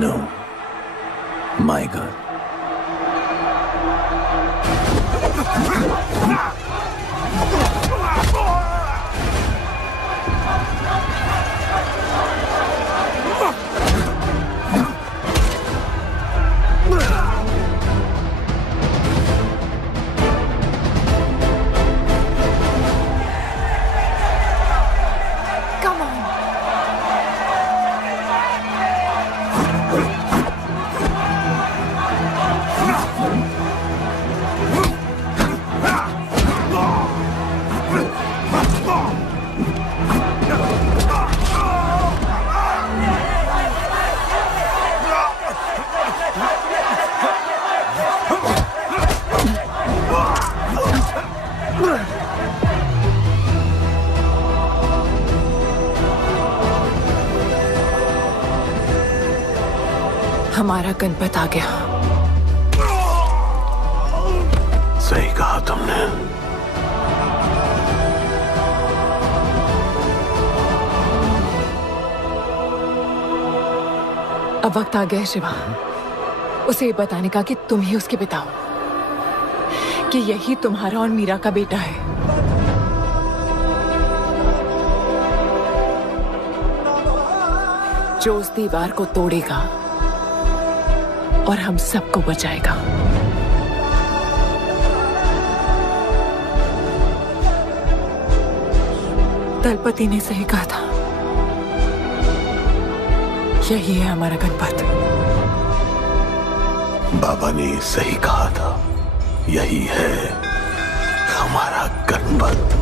No, my girl. हमारा गणपत आ गया। सही कहा तुमने। अब वक्त आ गया है शिवा, उसे ये बताने का कि तुम ही उसके पिता हो, कि यही तुम्हारा और मीरा का बेटा है। जो उस दीवार को तोड़ेगा और हम सबको बचाएगा। दलपति ने सही कहा था, यही है हमारा गणपत। बाबा ने सही कहा था, यही है हमारा गणपत।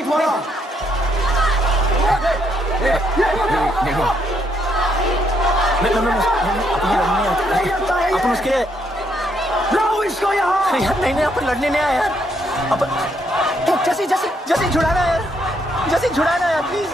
बाकी तुम्हारा। अपन उसके लाओ इसको यहाँ। यार नहीं अपन लड़ने नहीं आया यार। अपन जैसे जैसे जैसे छुड़ाना यार, जैसे छुड़ाना यार प्लीज।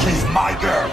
She's my girl.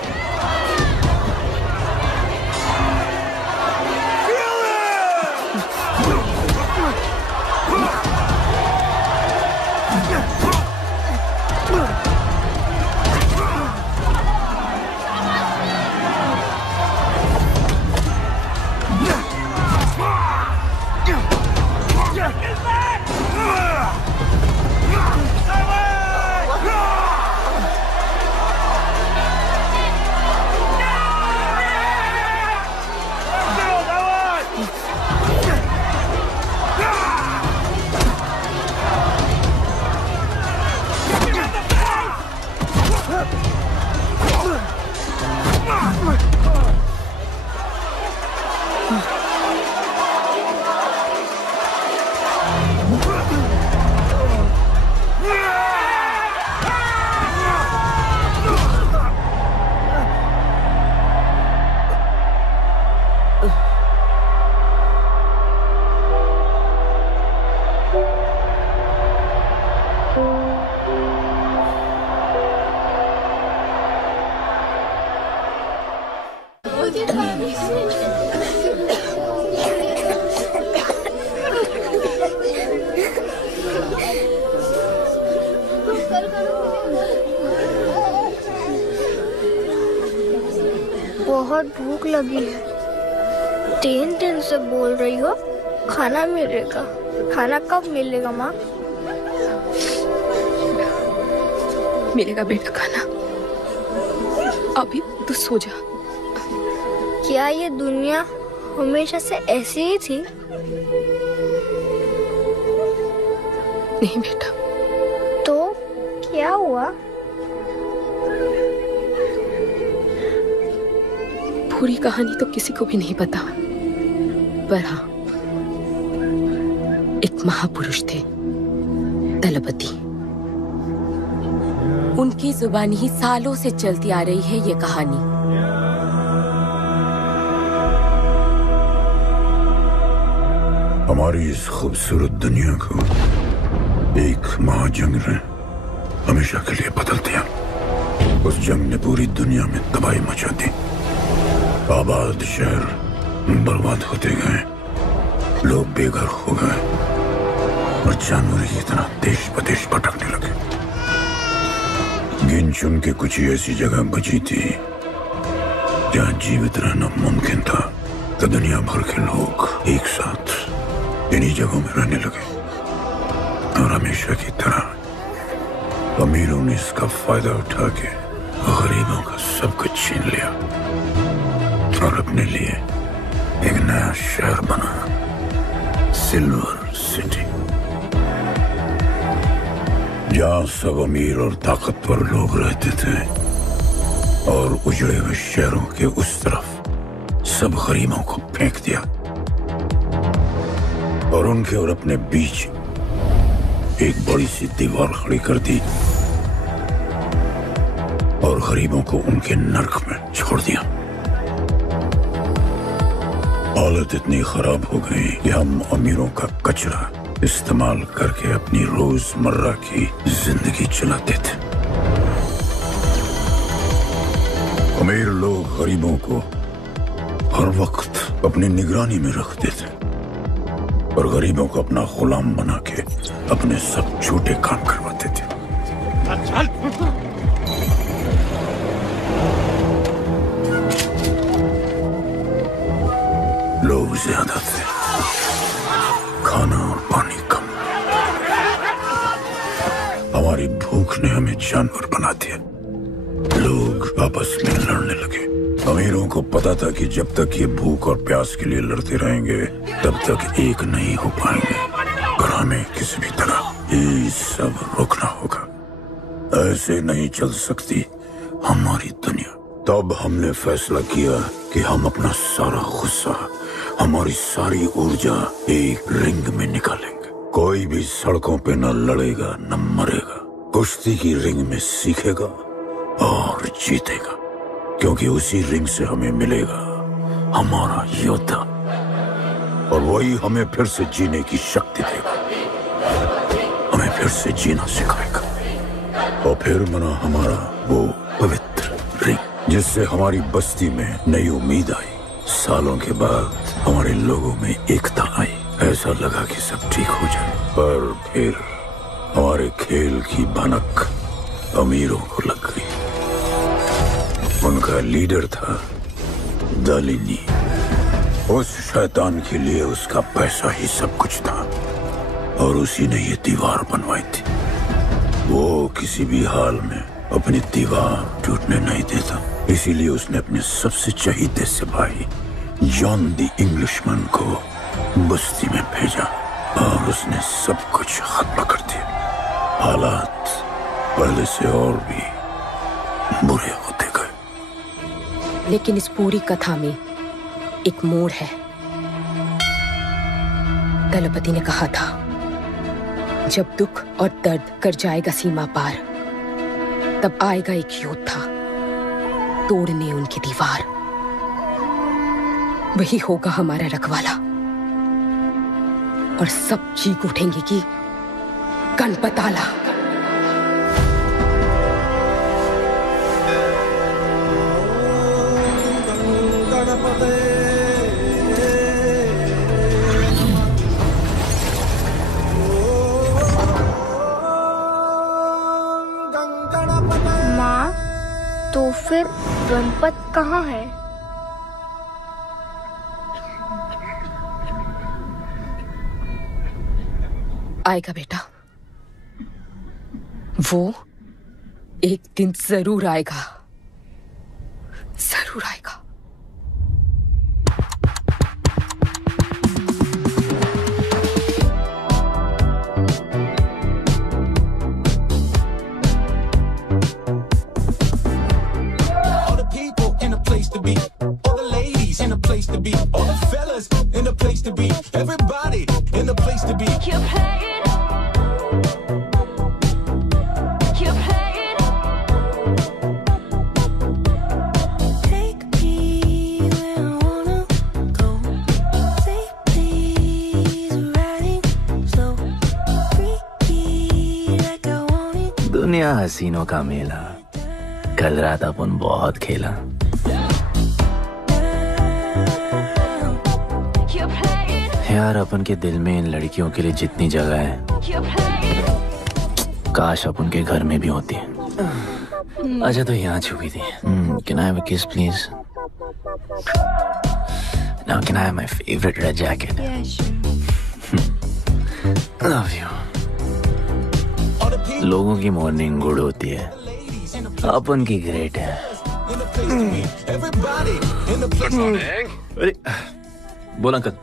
बहुत भूख लगी है। 3 दिन से बोल रही हो खाना मिलेगा। खाना कब मिलेगा माँ? मिलेगा बेटा खाना, अभी तो सो जा। क्या ये दुनिया हमेशा से ऐसी ही थी? नहीं बेटा। तो क्या हुआ? पूरी कहानी तो किसी को भी नहीं पता, पर हाँ, एक महापुरुष थे दलपति। उनकी जुबानी ही सालों से चलती आ रही है ये कहानी। हमारी इस खूबसूरत दुनिया को एक महाजंग ने हमेशा के लिए बदल दिया। उस जंग ने पूरी दुनिया में तबाही मचा दी। आबाद शहर बर्बाद होते गए, लोग बेघर हो गए और जानवर की तरह देश प्रदेश भटकने लगे। गिन चुन के कुछ ही ऐसी जगह बची थी जहां जीवित रहना मुमकिन था, तो दुनिया भर के लोग एक साथ इन्हीं जगहों में रहने लगे। और हमेशा की तरह अमीरों ने इसका फायदा उठा के गरीबों का सब कुछ छीन लिया और अपने लिए एक नया शहर बना, सिल्वर सिटी, जहां सब अमीर और ताकतवर लोग रहते थे और उजड़े हुए शहरों के उस तरफ सब गरीबों को फेंक दिया और उनके और अपने बीच एक बड़ी सी दीवार खड़ी कर दी और गरीबों को उनके नर्क में छोड़ दिया। हालत इतनी खराब हो गई कि हम अमीरों का कचरा इस्तेमाल करके अपनी रोजमर्रा की जिंदगी चलाते थे। अमीर लोग गरीबों को हर वक्त अपनी निगरानी में रखते थे और गरीबों को अपना गुलाम बना के अपने सब झूठे काम करवाते थे। चल। लोग ज्यादा थे, खाना और पानी कम। हमारी भूख ने हमें जानवर बना दिया। लोग आपस में लड़ने लगे। अमीरों को पता था कि जब तक ये भूख और प्यास के लिए लड़ते रहेंगे तब तक एक नहीं हो पाएंगे, और हमें किसी भी तरह ये सब रोकना होगा। ऐसे नहीं चल सकती हमारी दुनिया। तब हमने फैसला किया कि हम अपना सारा गुस्सा, हमारी सारी ऊर्जा एक रिंग में निकालेंगे। कोई भी सड़कों पे न लड़ेगा न मरेगा, कुश्ती की रिंग में सीखेगा और जीतेगा, क्योंकि उसी रिंग से हमें मिलेगा हमारा योद्धा, और वही हमें फिर से जीने की शक्ति देगा, हमें फिर से जीना सिखाएगा। और फिर बना हमारा वो पवित्र रिंग, जिससे हमारी बस्ती में नई उम्मीद आई। सालों के बाद हमारे लोगों में एकता आई। ऐसा लगा कि सब ठीक हो जाए, पर फिर हमारे खेल की भनक अमीरों को लग गई। उनका लीडर था दालिनी। उस शैतान के लिए उसका पैसा ही सब कुछ था, और उसी ने ये दीवार बनवाई थी। वो किसी भी हाल में अपनी दीवार टूटने नहीं देता, इसीलिए उसने अपने सबसे चहीते सिपाही जॉन द इंग्लिशमैन को बस्ती में भेजा, और उसने सब कुछ खत्म कर दिया। हालात पहले से और भी बुरे होते गए। लेकिन इस पूरी कथा में एक मोड़ है। दलपति ने कहा था, जब दुख और दर्द कर जाएगा सीमा पार, तब आएगा एक योद्धा तोड़ने उनकी दीवार। वही होगा हमारा रखवाला, और सब चीख उठेंगे कि गणपताला। माँ, तो फिर गणपत कहाँ है? आएगा बेटा, वो एक दिन जरूर आएगा, जरूर आएगा। दुनिया हसीनों का मेला, कल रात अपन बहुत खेला। यार अपन के दिल में इन लड़कियों के लिए जितनी जगह है, काश अपन के घर में भी होती है। अच्छा तो यहाँ छुपी थी। Can I have a kiss please? Now can I have my favorite red jacket? Yes. Love you. लोगों की मॉर्निंग गुड होती है, अपन की ग्रेट है। अरे बोल अंकल।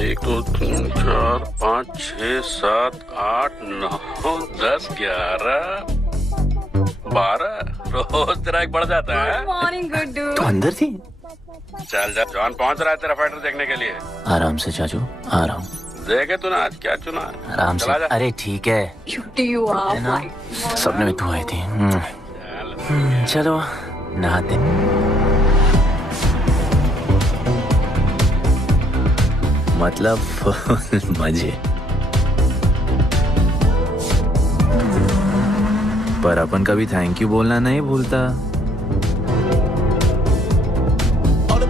1 2 3 4 5 6 7 8 9 10 11 12 रोज तेरा एक बढ़ जाता है। मॉर्निंग गुड्डू। तो अंदर थी? चल जा, जॉन पहुंच रहा है तेरा फाइटर देखने के लिए। आराम से चाचू, आराम। देखे तूने आज क्या चुना? आराम से। अरे ठीक है, सपने में तू आई थी। चलो नहाते। मतलब मजे। पर अपन कभी थैंक यू बोलना नहीं भूलता।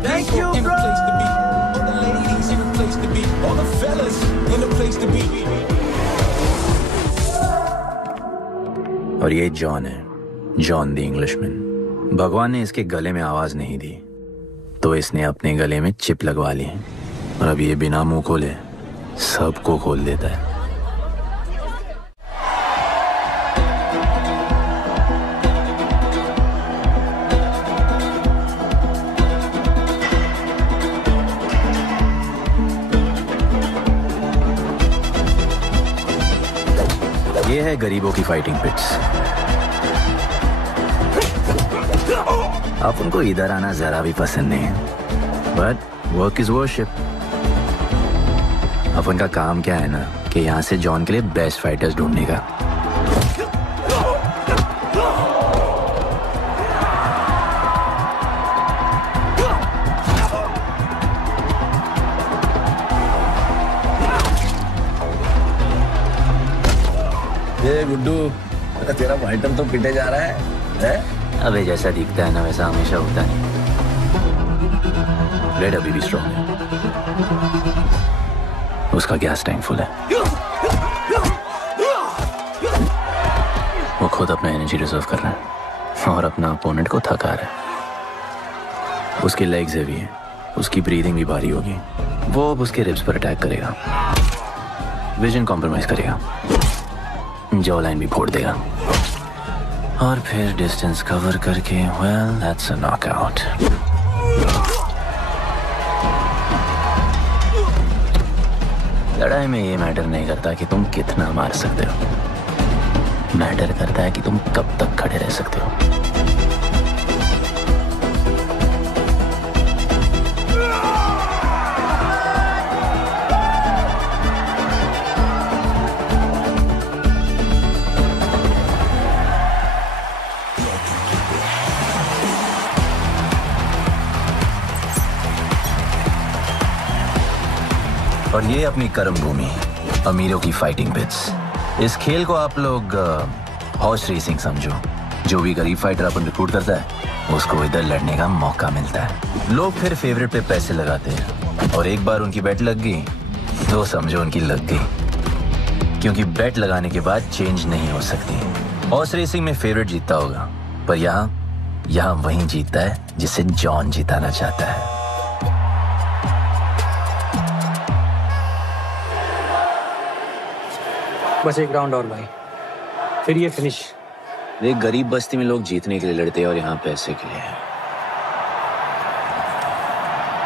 Thank you, bro. All the ladies in the place to be, all the fellas in the place to be. और ये जॉन है, जॉन द इंग्लिशमैन। भगवान ने इसके गले में आवाज नहीं दी तो इसने अपने गले में चिप लगवा ली और अब ये बिना मुंह खोले सबको खोल देता है। ये है गरीबों की फाइटिंग पिट्स। आप उनको इधर आना जरा भी पसंद नहीं है, बट वर्क इज वर्शिप। अपन का काम क्या है ना कि यहाँ से जॉन के लिए बेस्ट फाइटर्स ढूंढने का। ये गुड्डू, तेरा फाइटर तो पिटे जा रहा है? अबे जैसा दिखता है ना वैसा हमेशा होता नहीं। ब्लेड अभी भी स्ट्रॉन्ग है, उसका गैस टैंक फुल है। वो खुद अपना एनर्जी रिजर्व कर रहा है और अपना अपोनेंट को थका रहा है। उसकी लेग्स हेवी है, उसकी ब्रीदिंग भी भारी होगी। वो अब उसके रिब्स पर अटैक करेगा, विजन कॉम्प्रोमाइज करेगा, जॉ लाइन भी फोड़ देगा और फिर डिस्टेंस कवर करके वेल दैट्स अ नॉकआउट। लड़ाई में ये मैटर नहीं करता कि तुम कितना मार सकते हो, मैटर करता है कि तुम कब तक खड़े रह सकते हो। और ये अपनी कर्म भूमि, अमीरों की फाइटिंग पिट्स। इस खेल को आप लोग हॉर्स रेसिंग समझो। जो भी गरीब फाइटर अपन रिक्रूट करता है उसको इधर लड़ने का मौका मिलता है। लोग फिर फेवरेट पे पैसे लगाते हैं और एक बार उनकी बेट लग गई तो समझो उनकी लग गई, क्योंकि बेट लगाने के बाद चेंज नहीं हो सकती। हॉर्स रेसिंग में फेवरेट जीतता होगा, पर यहाँ वही जीतता है जिसे जॉन जिताना चाहता है। बस एक राउंड और भाई, फिर ये फिनिश। एक गरीब बस्ती में लोग जीतने के लिए लड़ते हैं और यहाँ पैसे के लिए,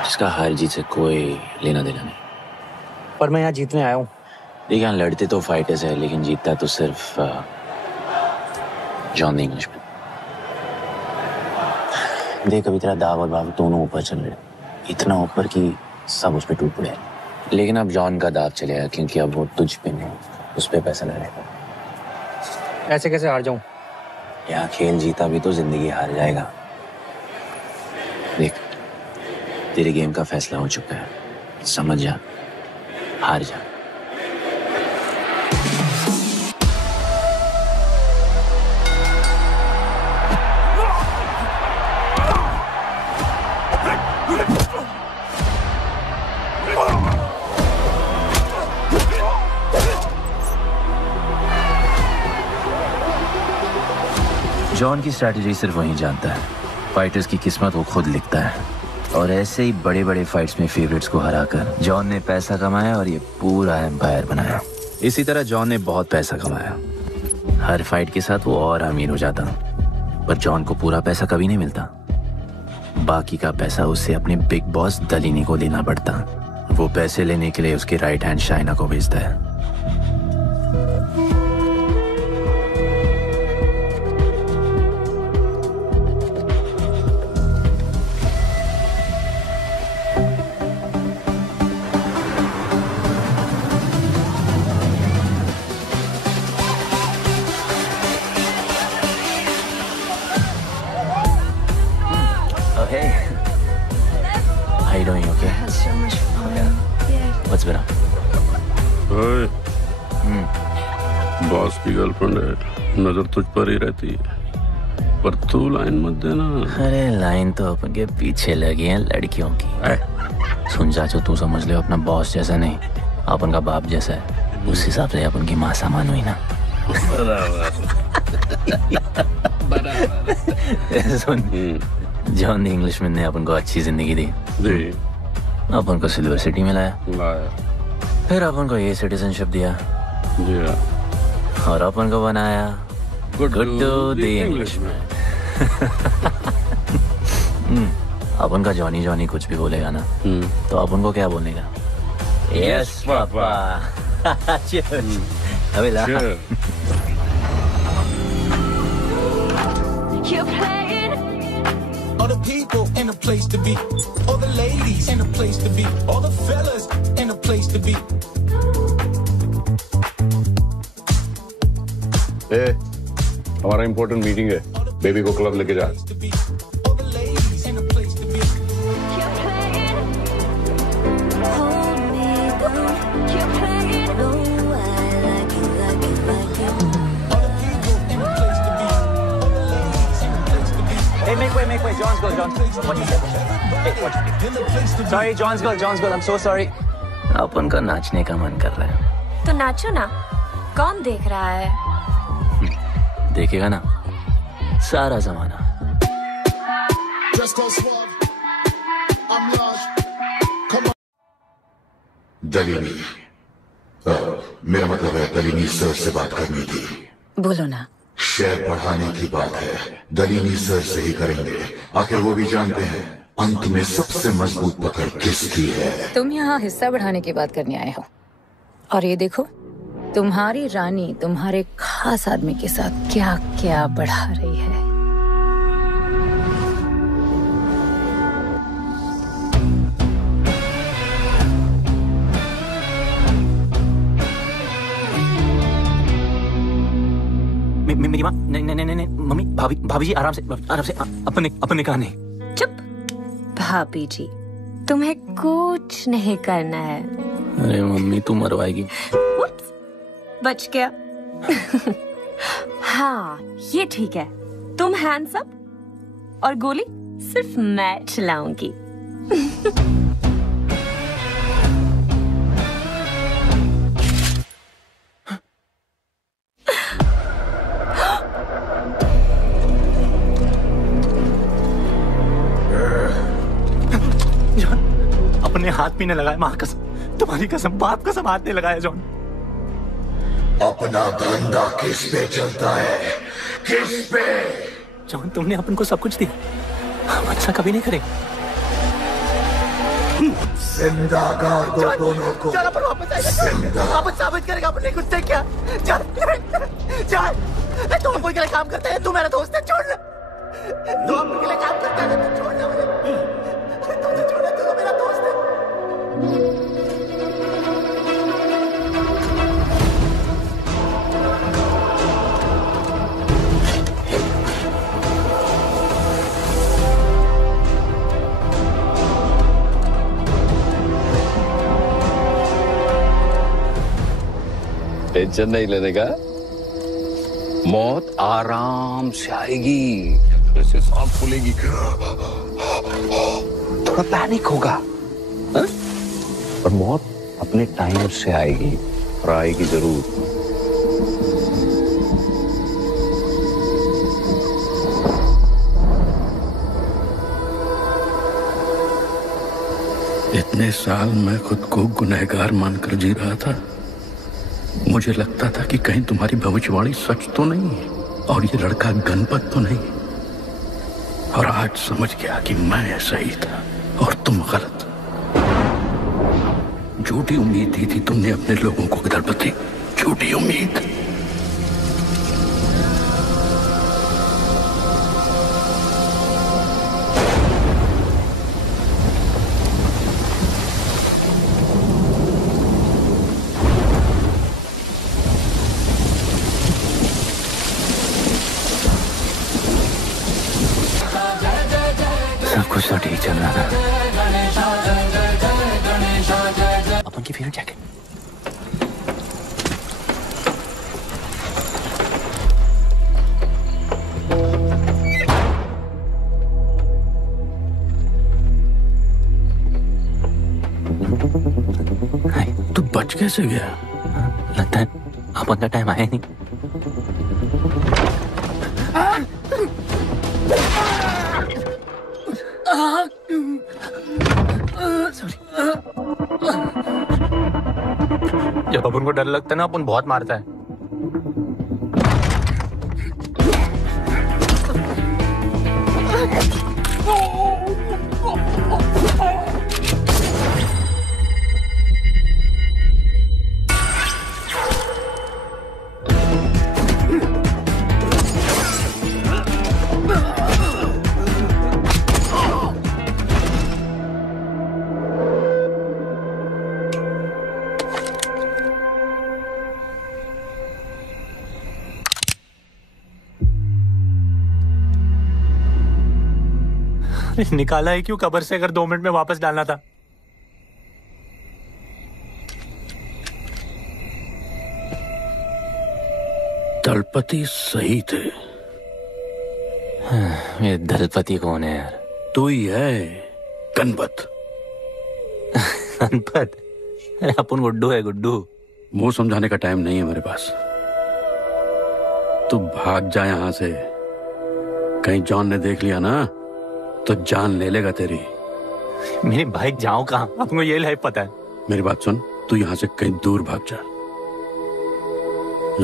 जिसका हार जीत से कोई लेना देना नहीं। पर मैं यहाँ जीतने आया हूँ। देखिए यहाँ लड़ते तो फाइटर्स है, लेकिन जीतता तो सिर्फ जॉन द इंग्लिशमैन। देख अभी तेरा दाव और बाव दोनों ऊपर चल रहे, इतना ऊपर कि सब उस पर टूट पड़े। लेकिन अब जॉन का दाव चलेगा क्योंकि अब वो तुझ पे नहीं उस पे पैसा लगेगा। ऐसे कैसे हार जाऊं? यहाँ खेल जीता भी तो जिंदगी हार जाएगा। देख तेरे गेम का फैसला हो चुका है, समझ जा, हार जा। जॉन की स्ट्रैटेजी सिर्फ वही जानता है, फाइटर्स की किस्मत वो खुद लिखता है। और ऐसे ही बड़े बड़े फाइट्स में फेवरेट्स को हराकर जॉन ने पैसा कमाया और ये पूरा एम्पायर बनाया। इसी तरह जॉन ने बहुत पैसा कमाया, हर फाइट के साथ वो और अमीर हो जाता, पर जॉन को पूरा पैसा कभी नहीं मिलता। बाकी का पैसा उसे अपने बिग बॉस दलीनी को देना पड़ता। वो पैसे लेने के लिए उसके राइट हैंड शाइना को भेजता है। बॉस की गर्लफ्रेंड है, नजर तुझ पर ही रहती है, पर तू लाइन मत देना। अरे लाइन तो अपन के पीछे लगी है लड़कियों की। सुन चाचो, तू समझ ले अपना बॉस जैसा नहीं, अपन का बाप जैसा है। उस हिसाब से अपन की माँ सामान हुई ना। सुन, जॉन द इंग्लिशमैन ने अपन को अच्छी जिंदगी दी, अपन को सिल्वर सिटी में लाया, फिर अपन को ये सिटीजनशिप दिया, और अपन को बनाया गुड्डू द इंग्लिशमैन। अपन का जॉनी जॉनी कुछ भी बोलेगा ना, तो अपन को क्या बोलेगा? Yes papa. अबे ला। All the people in a place to be, all the ladies in a place to be, all the fellas in a place to be. ए, हमारा इम्पोर्टेंट मीटिंग है, बेबी को क्लब लेके जा। Hey, make way. John's girl. What you said? Hey, what? Sorry, John's girl. I'm so sorry. अपन का नाचने का मन कर रहा है। तो नाचो ना। कौन देख रहा है? देखेगा ना, सारा जमाना। दलीनी, मेरा मतलब है दलीनी सर से बात करनी थी। बोलो ना। शेयर बढ़ाने की बात है, दलीनी सर से ही करेंगे। आखिर वो भी जानते हैं अंत में सबसे मजबूत पकड़ किसकी है। तुम यहाँ हिस्सा बढ़ाने की बात करने आए हो, और ये देखो तुम्हारी रानी तुम्हारे खास आदमी के साथ क्या क्या बढ़ा रही है। मेरी माँ, नहीं, मम्मी, भाभी जी आराम से अपने कहा नहीं। चुप। भाभी जी, तुम्हें कुछ नहीं करना है। अरे मम्मी, तू मरवाएगी। बच गया। हाँ, ये ठीक है। तुम हैंड्स अप और गोली सिर्फ मैं चलाऊंगी। अपने हाथ पीने लगाए, माँ कसम, तुम्हारी कसम, बाप कसम, हाथ नहीं लगाया जॉन। अपना धंधा किस पे चलता है? किस पे? जॉन, तुमने अपन को सब कुछ दिया, हम ऐसा कभी नहीं करेंगे। जिंदा कर दो दोनों को। चल अपन वापस आएगा, अपन साबित करेगा अपने कुछ से क्या। चल, तुम कोई के लिए काम करते हैं, तू मेरा दोस्त है, छोड़। तू अपन के लिए काम करता है, तू छोड़ना मुझे। तुझे छोड़ना, तू तो मेरा दोस्त है। टेंशन नहीं लेने का, मौत आराम से आएगी, ऐसे सांस फूलेगी, थोड़ा पैनिक होगा, पर मौत अपने टाइम से आएगी, और आएगी जरूर। इतने साल मैं खुद को गुनहगार मानकर जी रहा था। मुझे लगता था कि कहीं तुम्हारी भविष्यवाणी सच तो नहीं है और ये लड़का गणपत तो नहीं, और आज समझ गया कि मैं सही था और तुम गलत। झूठी उम्मीद दी थी तुमने अपने लोगों को दरपति, झूठी उम्मीद। सब कुछ तो ठीक चल रहा था। अपन की फेवरेट जैकेट। तू बच कैसे गया? लगता है अपन का टाइम आया नहीं। जब अपन को डर लगता है ना अपन बहुत मारता है। निकाला है क्यों कब्र से, अगर 2 मिनट में वापस डालना था। दलपति सही थे। ये दलपति कौन है यार? तू ही है, गणपत। गणपत? अरे अपन गुड्डू है, गुड्डू। मुंह समझाने का टाइम नहीं है मेरे पास। तू भाग जा यहां से। कहीं जॉन ने देख लिया ना तो जान ले लेगा तेरी। मेरी बाइक जाऊं कहाँ? आपको ये लाइफ पता है। मेरी बात सुन, तू यहां से कहीं दूर भाग जा।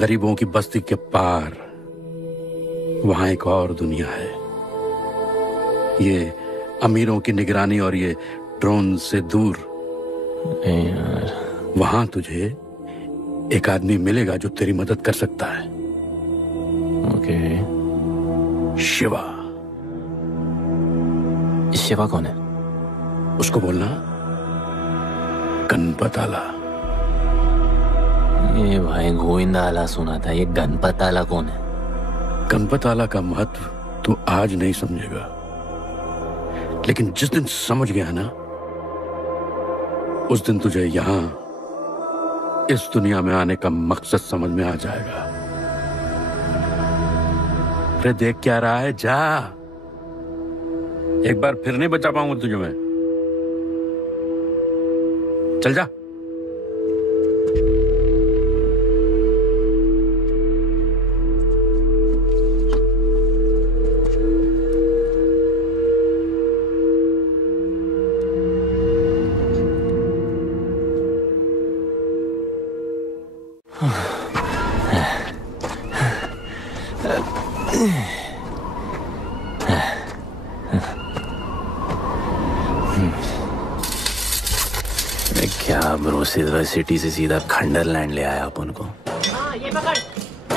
गरीबों की बस्ती के पार वहां एक और दुनिया है। ये अमीरों की निगरानी और ये ड्रोन से दूर। वहां तुझे एक आदमी मिलेगा जो तेरी मदद कर सकता है। ओके। शिवा। शिवा कौन है? उसको बोलना गणपत आला। ये भाई गोविंदा आला सुना था, ये गणपत आला कौन है? गणपत आला का महत्व तू आज नहीं समझेगा, लेकिन जिस दिन समझ गया ना उस दिन तुझे यहां इस दुनिया में आने का मकसद समझ में आ जाएगा। अरे देख क्या रहा है, जा। एक बार फिर नहीं बचा पाऊंगा तुझे मैं। चल जा। क्या ब्रो, सिल्वर सिटी से सीधा खंडरलैंड ले आया अपन को। हाँ, ये पकड़।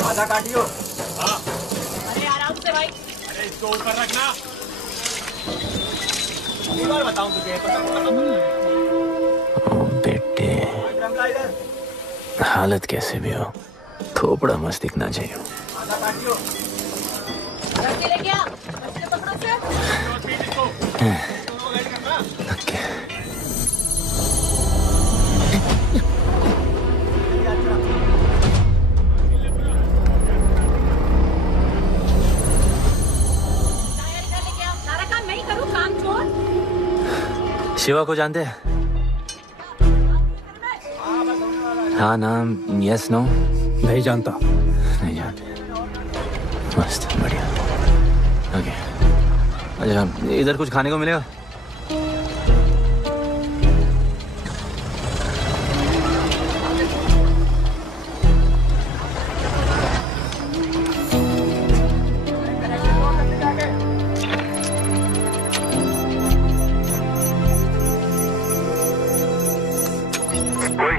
आधा काटियो। हाँ। अरे आराम से भाई। अरे इसको ऊपर रखना। एक बार बताऊं तुझे। ओ बेटे, हालत कैसे भी हो, थोपड़ा मस्त दिखना चाहिए। आधा काटियो। ले गया। बच्चे पकड़ो से। ओके। शिवा को जानते हैं? हाँ नाम, यस नो? नहीं जानता। नहीं जानते। मस्त, बढ़िया। ओके। अच्छा, इधर कुछ खाने को मिलेगा?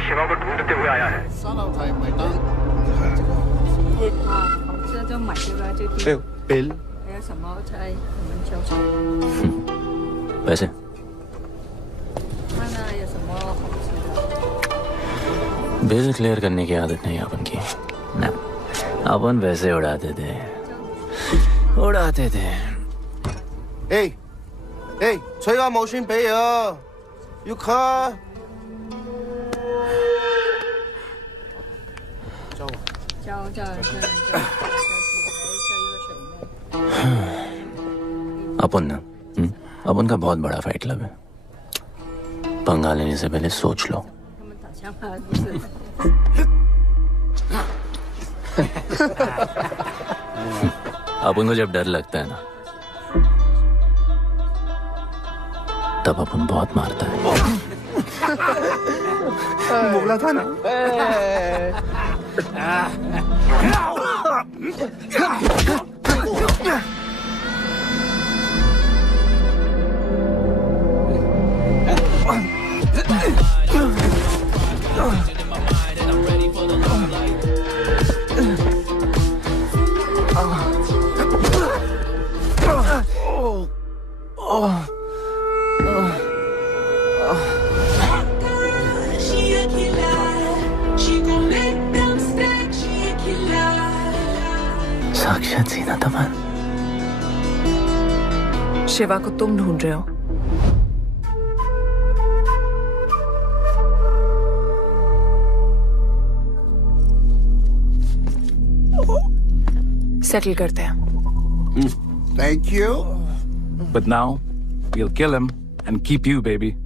शिवा को ढूंढते हुए आया है। बिल। पैसे? बिल क्लियर करने की आदत नहीं अपन की ना, अपन वैसे उड़ाते थे।吹下冇錢俾啊，要卡。 अपन ना, अपन का बहुत बड़ा फाइट क्लब है। पंगा लेने से पहले सोच लो। अपन को जब डर लगता है ना तब अपन बहुत मारता है। बोला था ना। साक्षात सीना तमन। शिवा को तुम ढूंढ रहे हो? सेटल करते हैं। Thank you. But now, we'll kill him and keep you, baby.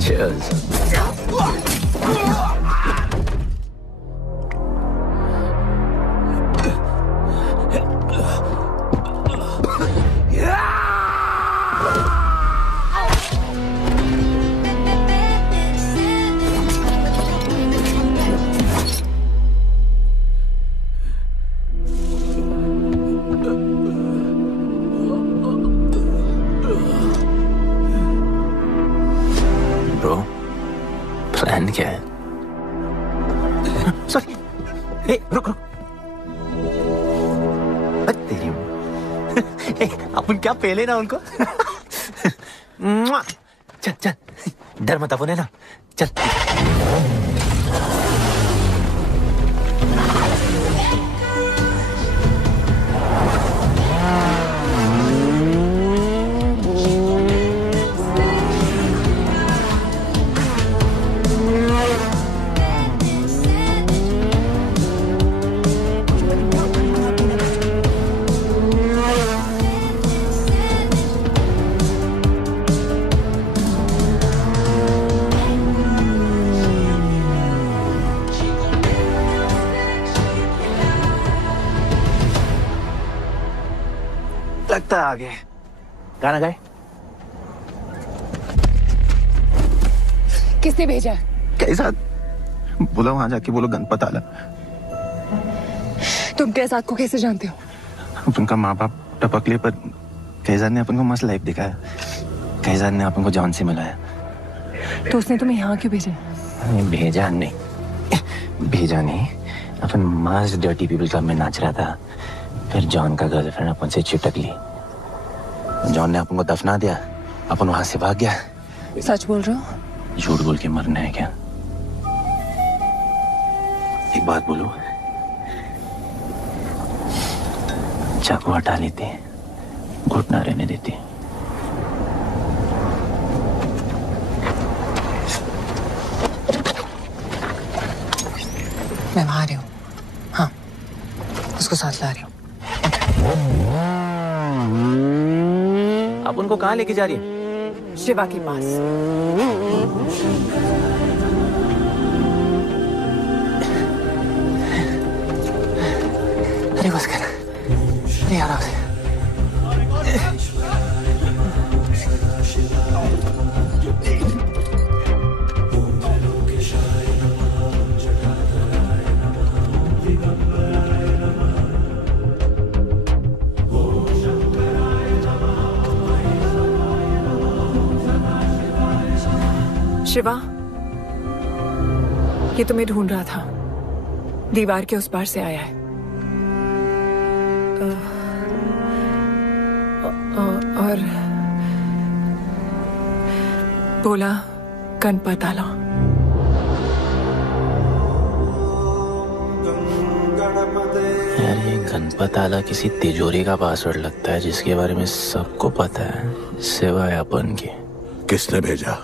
Cheers. Plan क्या है? सॉरी, रुक रुक। तेरी अपन क्या पहले ना उनको। चल चल, डर मत अपन है ना, चल। लगता है आगे गाना गाए। किसने भेजा? कैसा? बोलो वहां जाके बोलो गणपत आला। तुम कैसाद को कैसे जानते हो? उनका माँ बाप टपकले पर कैसाद ने अपन को मस्त लाइफ दिखाया। कैसाद ने अपन को जॉन से मिलाया। तो उसने तुम्हें यहाँ क्यों भेजा? भेजा नहीं, अपन मस्त डर्टी पीपल क्लब में नाच रहा था। फिर जॉन का गर्लफ्रेंड अपन से चिपक ली। जॉन ने अपन को दफना दिया, अपन वहां से भाग गया। सच बोल रहे हो? झूठ बोल के मरना है क्या? एक बात बोलूं, चाकू हटा लेते, घुटना रहने देते। मैं वहां आ रही हूँ। हाँ, उसको साथ ला रही हूँ। आप उनको कहाँ लेके जा रही हैं? शिवा के पास। अरे बस कर, अरे आराम से। शिवा, ये तुम्हें ढूंढ रहा था। दीवार के उस पार से आया है। और बोला गणपत आला। यार ये गणपत आला किसी तिजोरी का पासवर्ड लगता है जिसके बारे में सबको पता है सिवाय अपन के। किसने भेजा?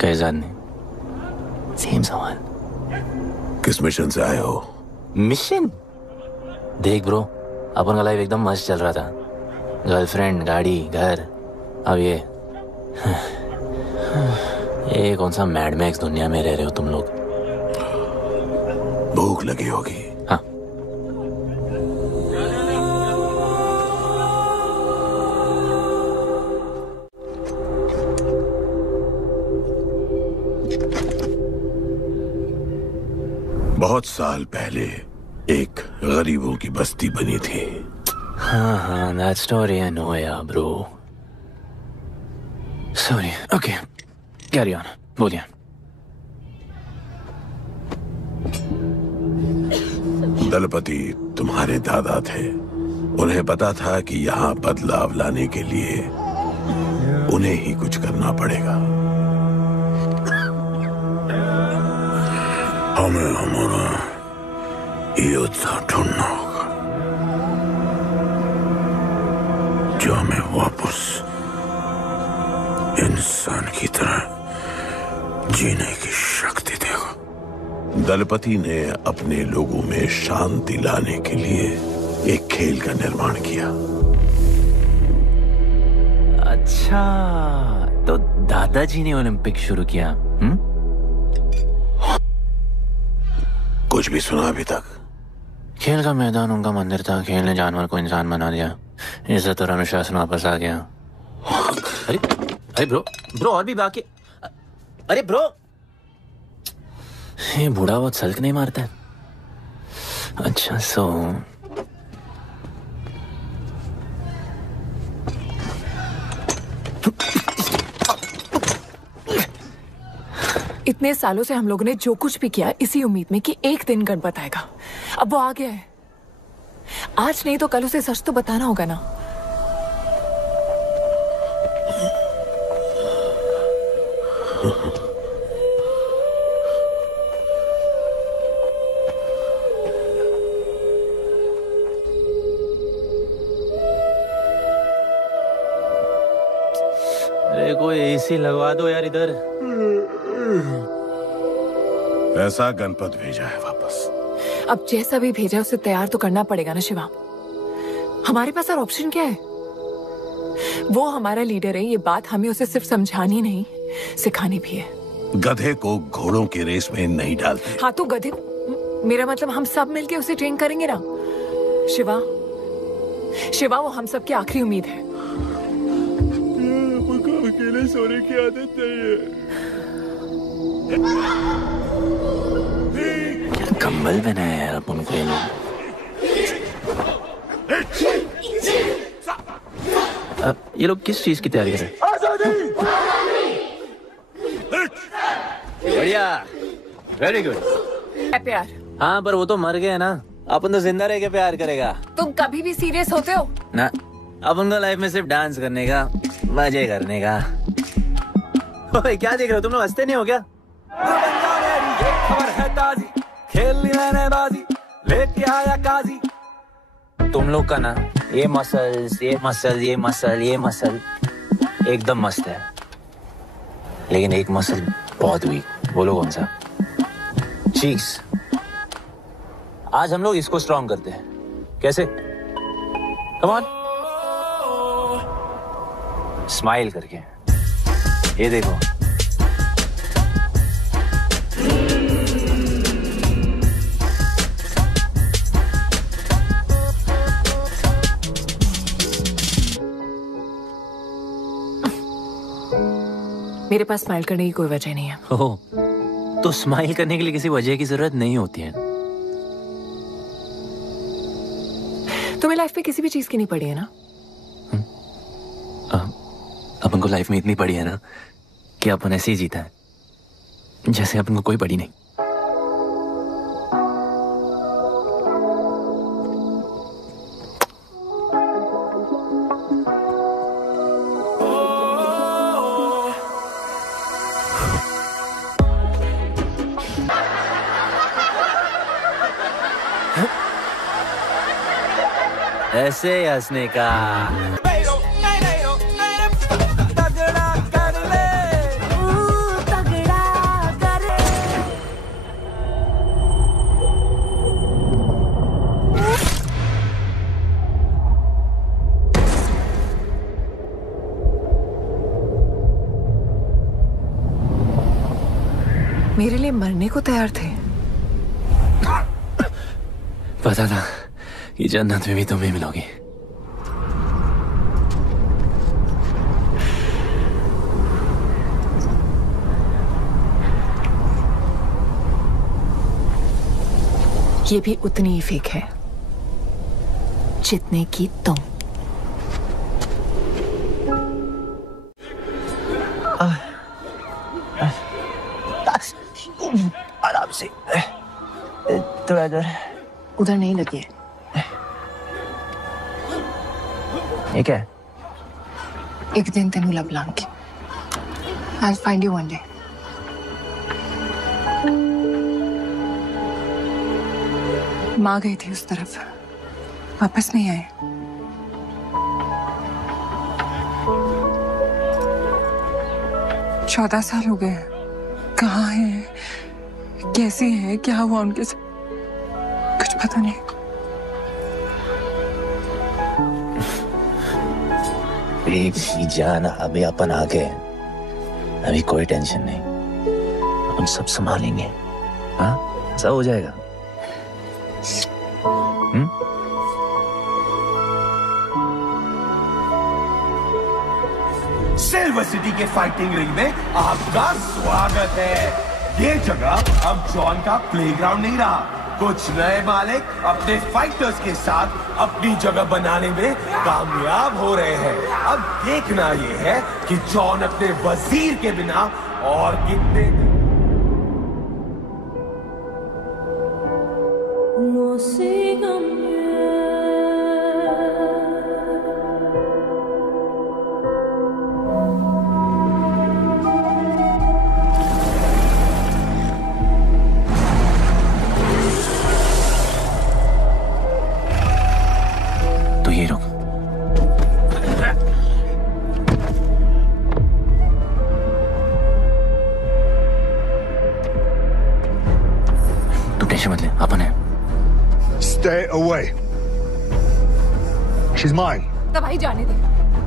कैजान ने। सेम सवाल। किस मिशन से आए हो? मिशन? देख ब्रो, अपन का लाइफ एकदम मस्त चल रहा था। गर्लफ्रेंड, गाड़ी, घर। अब ये कौन सा मैड मैक्स दुनिया में रह रहे हो तुम लोग। भूख लगी होगी। हाँ। बहुत साल पहले एक गरीबों की बस्ती बनी थी। हाँ, that story I know, yeah, bro. Sorry. Okay, carry on. बोलिए। दलपति तुम्हारे दादा थे। उन्हें पता था कि यहाँ बदलाव लाने के लिए उन्हें ही कुछ करना पड़ेगा। हमें हमारा योद्धा ढूंढना होगा जो हमें वापस इंसान की तरह जीने की शक्ति देगा। दलपति ने अपने लोगों में शांति लाने के लिए एक खेल का निर्माण किया। अच्छा, तो दादाजी ने ओलंपिक शुरू किया। कुछ भी सुना अभी तक? खेल का मैदान उनका मंदिर था। खेल ने जानवर को इंसान बना दिया। इज्जत और अनुशासन वापस आ गया। अरे ब्रो और भी बाकी। अरे ब्रो, ये बूढ़ा बहुत सल्क नहीं मारता है। अच्छा इतने सालों से हम लोगों ने जो कुछ भी किया इसी उम्मीद में कि एक दिन गणपत आएगा। अब वो आ गया है। आज नहीं तो कल उसे सच तो बताना होगा ना। अरे कोई एसी लगवा दो यार इधर। ऐसा गणपत भेजा है वापस। अब जैसा भी भेजा उसे तैयार तो करना पड़ेगा ना शिवा। हमारे पास और ऑप्शन क्या है? वो हमारा लीडर है, ये बात हमें उसे सिर्फ समझानी नहीं सिखानी भी है। गधे को घोड़ों की रेस में नहीं डालते। हाँ तो गधे, मेरा मतलब हम सब मिलके उसे ट्रेन करेंगे ना। शिवा वो हम सब की आखिरी उम्मीद है। अकेले सोने की आदत नहीं है। कंबल बनाया यार अपन को ये लोग। ये लोग किस चीज की तैयारी कर रहे हैं? बढ़िया, वेरी गुड। प्यार? हाँ पर वो तो मर गए ना। अपन तो जिंदा रह के प्यार करेगा। तुम कभी भी सीरियस होते हो ना? अपन को लाइफ में सिर्फ डांस करने का, मजे करने का। ओए क्या देख रहे हो तुम लोग? हंसते नहीं हो क्या? खबर है ताजी, खेल ली मैंने बाजी, लेके आया काजी। तुम लोग का ना ये मसल्स एकदम मस्त है, लेकिन एक मसल बहुत वीक। बोलो कौन सा? चीक्स। आज हम लोग इसको स्ट्रॉन्ग करते हैं। कैसे? कम ऑन, स्माइल करके। ये देखो, मेरे पास स्माइल करने की कोई वजह नहीं है। ओह, तो स्माइल करने के लिए किसी वजह की जरूरत नहीं होती है। तुम्हें लाइफ में किसी भी चीज की नहीं पड़ी है ना? अपन को लाइफ में इतनी पड़ी है ना कि अपन ऐसे ही जीता है। जैसे अपन को कोई पड़ी नहीं। ऐसे हंसने का। मेरे लिए मरने को तैयार थे। पता था कि जन्नत में भी तुम ही मिलोगी। ये भी उतनी ही फेक है जितने की तुम। आराम से, थोड़ा इधर। उधर नहीं लगी है। ये क्या है? एक दिन तेनू लब Langi. I'll find you one day. माँ गई थी उस तरफ, वापस नहीं आए। चौदह साल हो गए। कहाँ है, कैसे है, क्या हुआ उनके साथ, कुछ पता नहीं। बेबी जान, अभी अपन आ गए, अभी कोई टेंशन नहीं, अपन सब संभालेंगे। हाँ, सब हो जाएगा। सिल्वर सिटी के फाइटिंग रिंग में आपका स्वागत है। ये जगह अब जॉन का प्लेग्राउंड नहीं रहा। कुछ नए मालिक अपने फाइटर्स के साथ अपनी जगह बनाने में कामयाब हो रहे हैं। अब देखना ये है कि जॉन अपने वजीर के बिना और कितने Stay away. She's mine. तबाही जाने दे।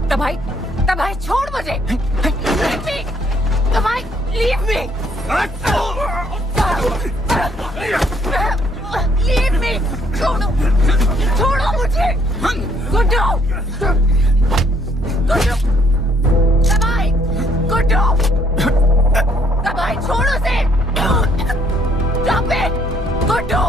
तबाही छोड़ मुझे। Leave me. तबाही, leave me. Leave me. छोड़ो मुझे। गुड्डू। तबाही छोड़ो से। Stop it. गुड्डू।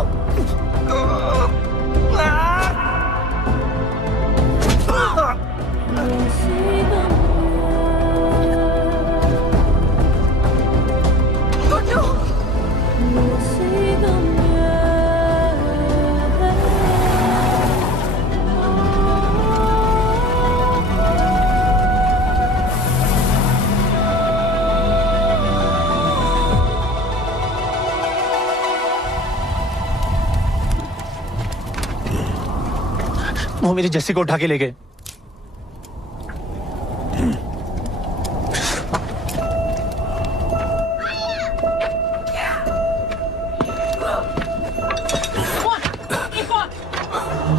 वो मेरी जस्सी को उठा के ले गए।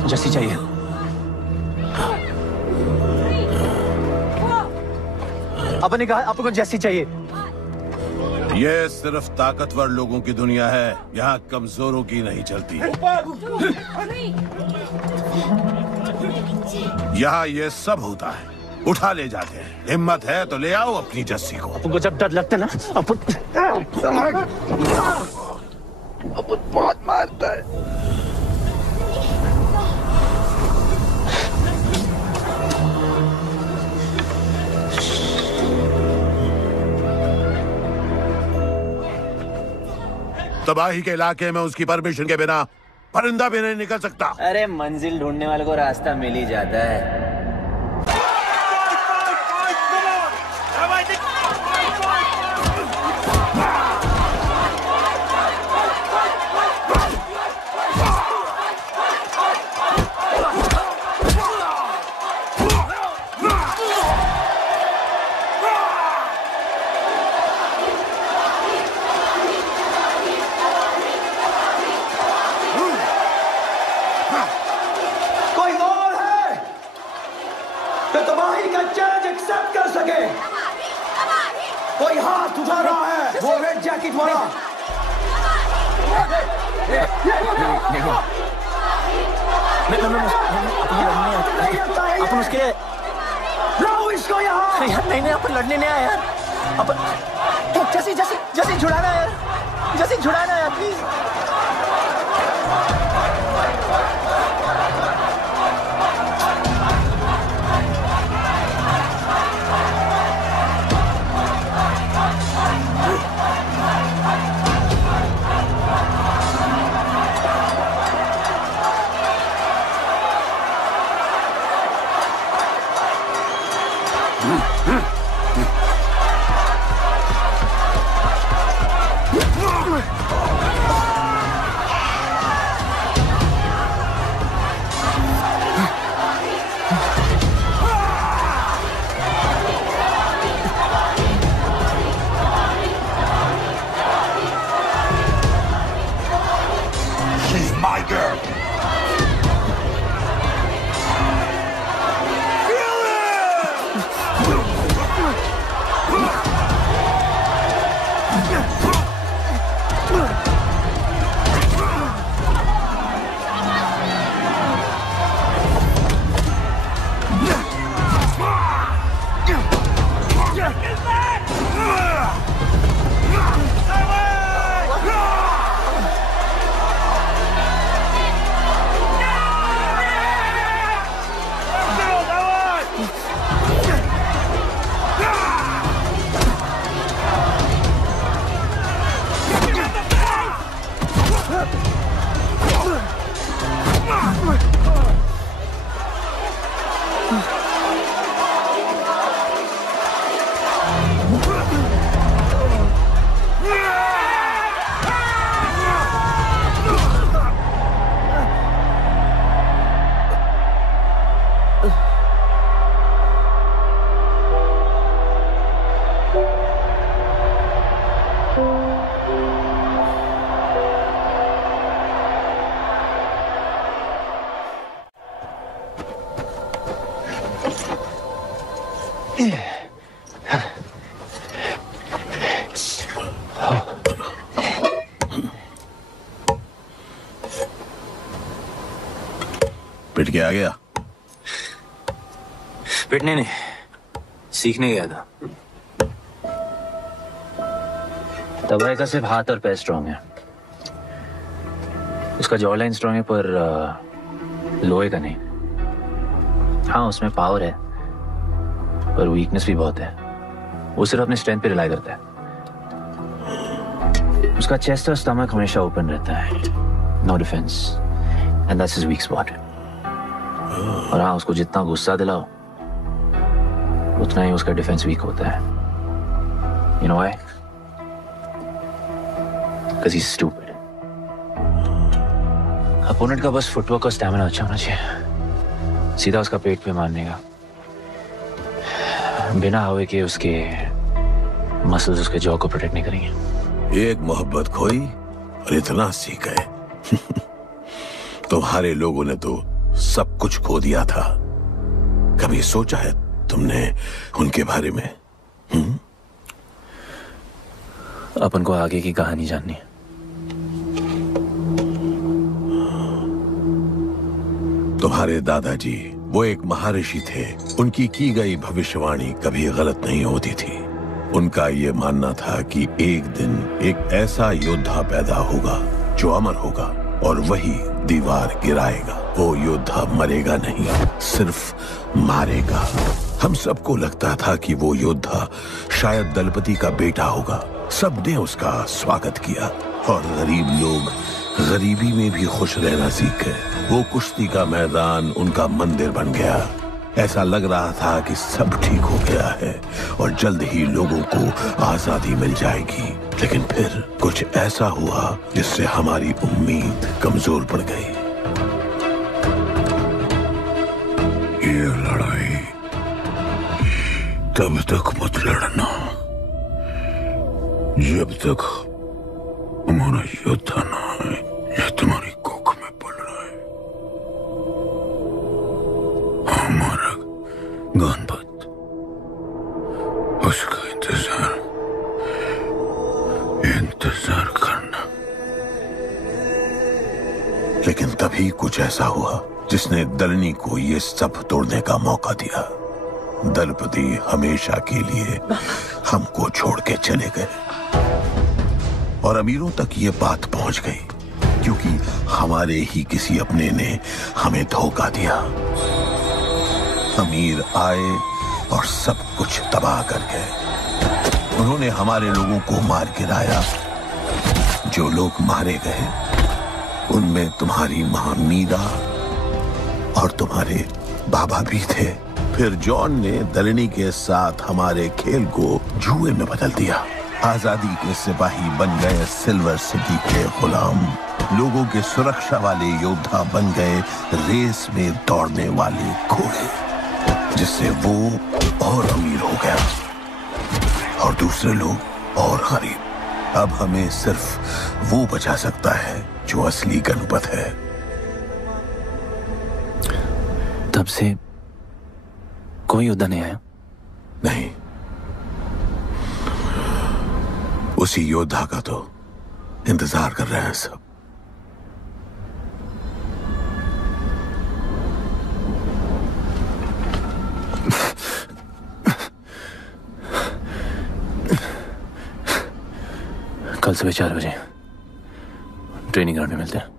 जस्सी चाहिए। आपने कहा आपको जस्सी चाहिए। ये सिर्फ ताकतवर लोगों की दुनिया है, यहाँ कमजोरों की नहीं चलती। यहाँ ये सब होता है, उठा ले जाते हैं। हिम्मत है तो ले आओ अपनी जस्सी को। आपको जब डर लगता है ना, बहुत मारता है। तबाही के इलाके में उसकी परमिशन के बिना परिंदा भी नहीं निकल सकता। अरे मंजिल ढूंढने वाले को रास्ता मिल ही जाता है। कोई हाथ उठा रहा है, वो रेड जैकेट वाला। अपन उसके लाओ इसको यहाँ। यार नहीं अपन लड़ने नहीं आया यार। अपन जैसे छुड़ाना यार, जैसे छुड़ाना यार प्लीज। पिट के आ गया? पिटने नहीं, सीखने गया था। तबाही का सिर्फ हाथ और पैर स्ट्रांग है, उसका जॉ लाइन स्ट्रांग है, पर लोहे का नहीं। हाँ उसमें पावर है, पर वीकनेस भी बहुत है। वो सिर्फ अपने स्ट्रेंथ पे रिलाई करता है। उसका चेस्ट और स्टमक हमेशा ओपन रहता है, no defence, and that's his weak spot. और हाँ उसको जितना गुस्सा दिलाओ उतना ही उसका डिफेंस वीक होता है। You know why? Because he's stupid. Opponent का बस फुटवर्क और स्टैमिना अच्छा होना चाहिए, सीधा उसका पेट पे मारने का, बिना हवा के उसके मसल्स उसके जॉ को प्रोटेक्ट नहीं करेंगे। एक मोहब्बत खोई और इतना सीख गए। तुम्हारे लोगों ने तो सब कुछ खो दिया था। कभी सोचा है तुमने उनके बारे में? अपन को आगे की कहानी जाननी है। तुम्हारे दादाजी वो एक महर्षि थे, उनकी की गई भविष्यवाणी कभी गलत नहीं होती थी। उनका ये मानना था कि एक दिन एक ऐसा योद्धा पैदा होगा जो अमर होगा और वही दीवार गिराएगा। वो योद्धा मरेगा नहीं, सिर्फ मारेगा। हम सबको लगता था कि वो योद्धा शायद दलपति का बेटा होगा। सबने उसका स्वागत किया, और गरीब लोग गरीबी में भी खुश रहना सीख गए। वो कुश्ती का मैदान उनका मंदिर बन गया। ऐसा लग रहा था कि सब ठीक हो गया है और जल्द ही लोगों को आजादी मिल जाएगी, लेकिन फिर कुछ ऐसा हुआ जिससे हमारी उम्मीद कमजोर पड़ गई। ये लड़ाई तब तक मत लड़ना जब तक हमारा योद्धा ना है या तुम्हारी कोख में पल रहा है। हमारा गणपत, उसका इंतजार करना। लेकिन तभी कुछ ऐसा हुआ जिसने दलनी को ये सब तोड़ने का मौका दिया। दलपति हमेशा के लिए हमको छोड़ के चले गए और अमीरों तक ये बात पहुंच गई क्योंकि हमारे ही किसी अपने ने हमें धोखा दिया। अमीर आए और सब कुछ तबाह कर गए। उन्होंने हमारे लोगों को मार गिराया। जो लोग मारे गए उनमें तुम्हारी मां मीरा और तुम्हारे बाबा भी थे। फिर जॉन ने दलनी के साथ हमारे खेल को जुए में बदल दिया। आजादी के सिपाही बन गए सिल्वर सिटी के गुलाम। लोगों के सुरक्षा वाले योद्धा बन गए रेस में दौड़ने वाले घोड़े, जिससे वो और अमीर हो गया और दूसरे लोग और गरीब। अब हमें सिर्फ वो बचा सकता है जो असली गणपत है। तब से कोई योद्धा नहीं आया? नहीं, उसी योद्धा का तो इंतजार कर रहे हैं सब। कल सुबह 4 बजे ट्रेनिंग ग्राउंड में मिलते हैं।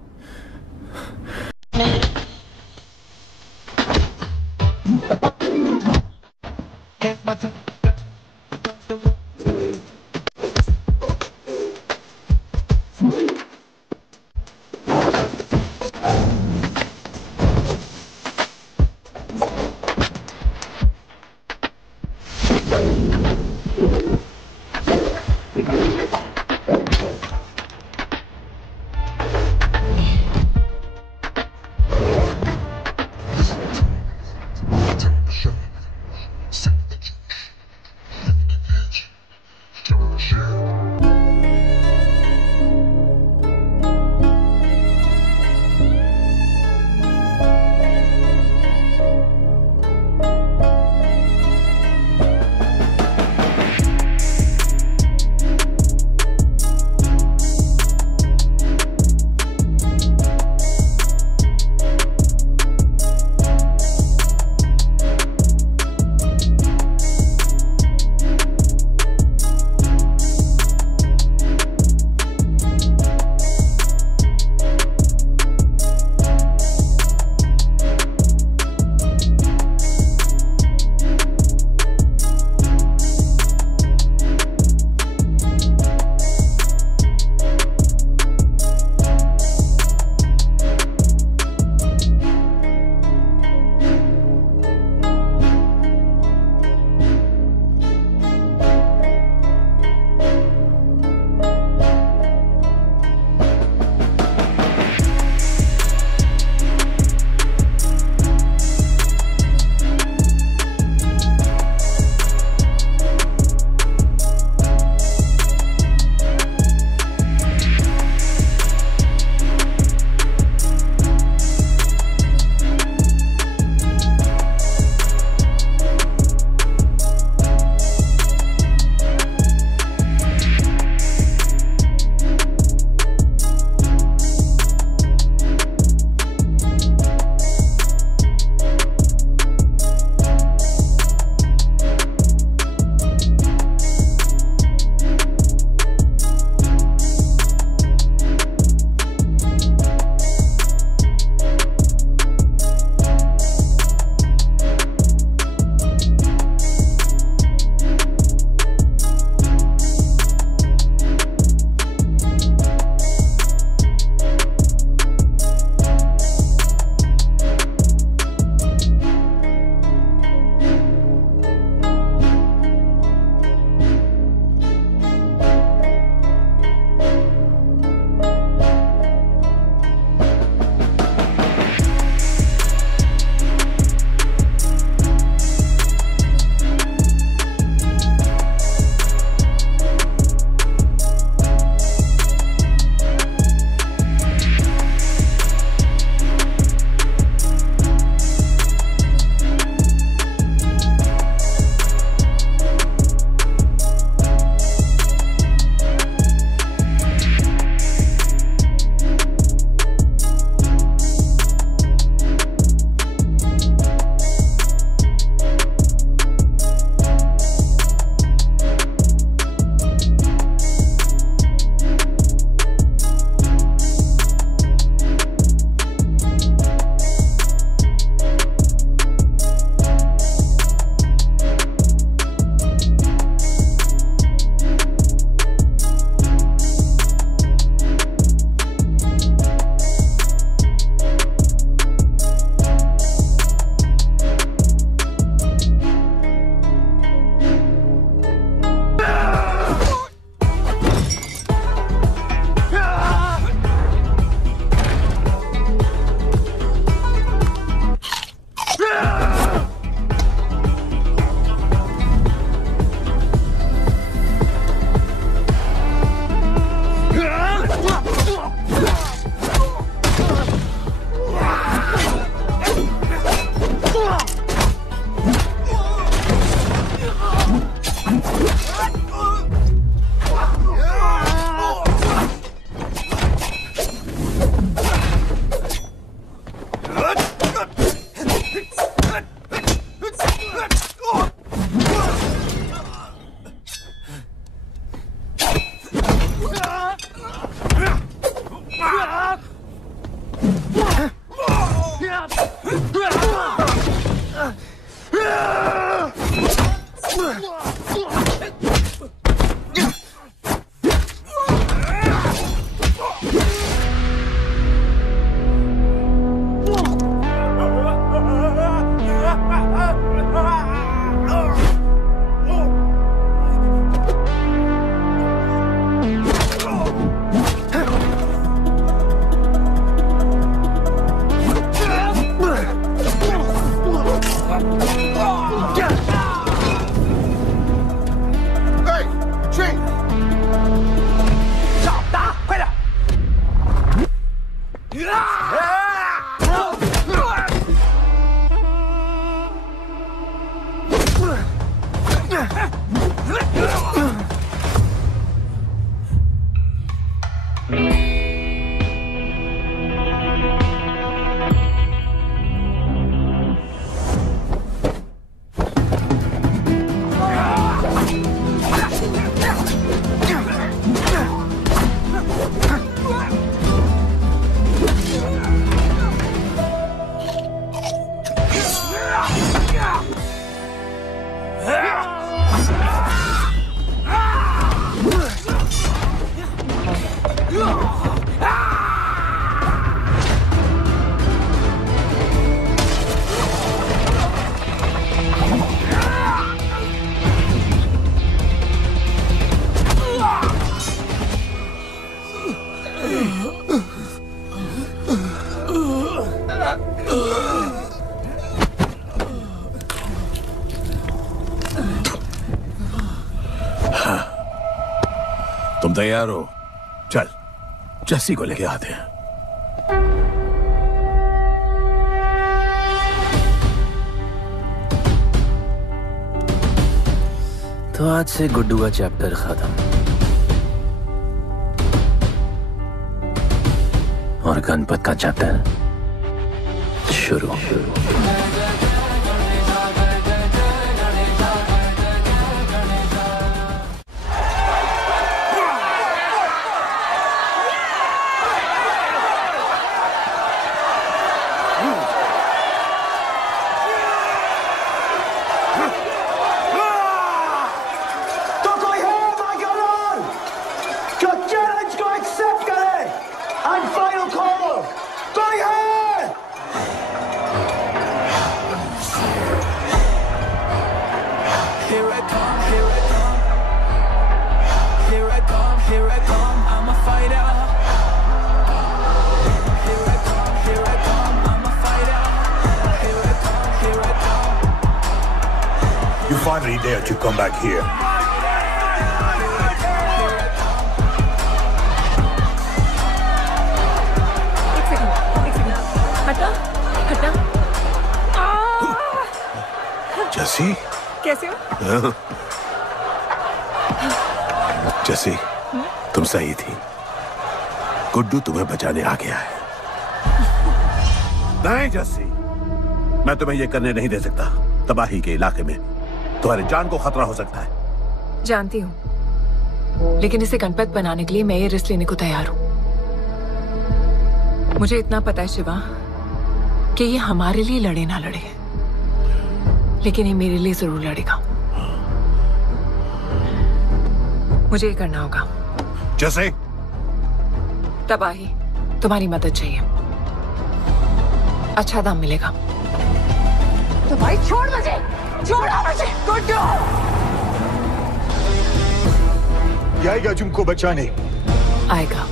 तुम तैयार हो? चल जस्सी को लेके आते हैं। तो आज से गुड्डू का चैप्टर खत्म और गणपत का चैप्टर शुरू। You finally dared to come back here. हटा हटा। जस्सी कैसे हो? जस्सी तुम सही थी, गुड्डू तुम्हें बचाने आ गया है। नहीं जस्सी, मैं तुम्हें यह करने नहीं दे सकता। तबाही के इलाके में तुम्हारी जान को खतरा हो सकता है। जानती हूँ, लेकिन इसे गणपत बनाने के लिए मैं ये रिस्क लेने को तैयार हूँ। मुझे इतना पता है शिवा कि ये हमारे लिए लड़े ना लड़े, लेकिन ये मेरे लिए जरूर लड़ेगा। मुझे ये करना होगा। जैसे तबाही, तुम्हारी मदद चाहिए। अच्छा दाम मिलेगा। तो भाई छोड़ मुझे, छोड़ो मुझे। गुड्डू आएगा तुमको बचाने। आएगा।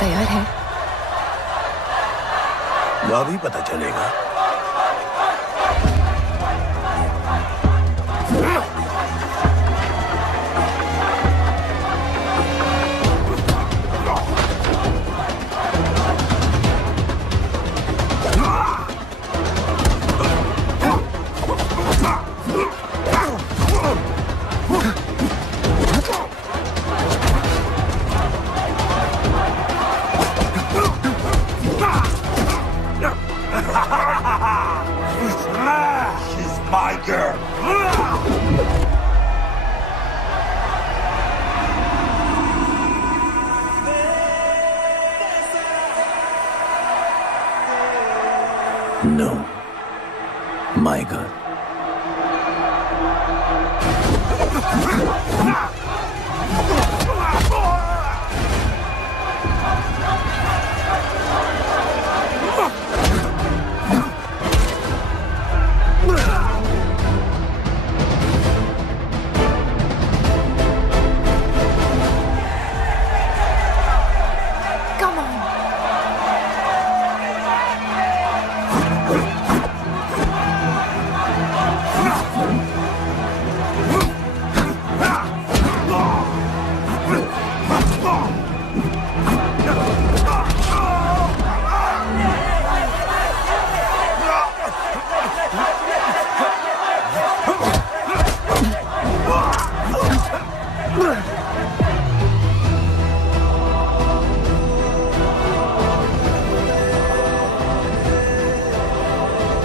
तैयार है? अभी पता चलेगा। She's my girl. No, my girl.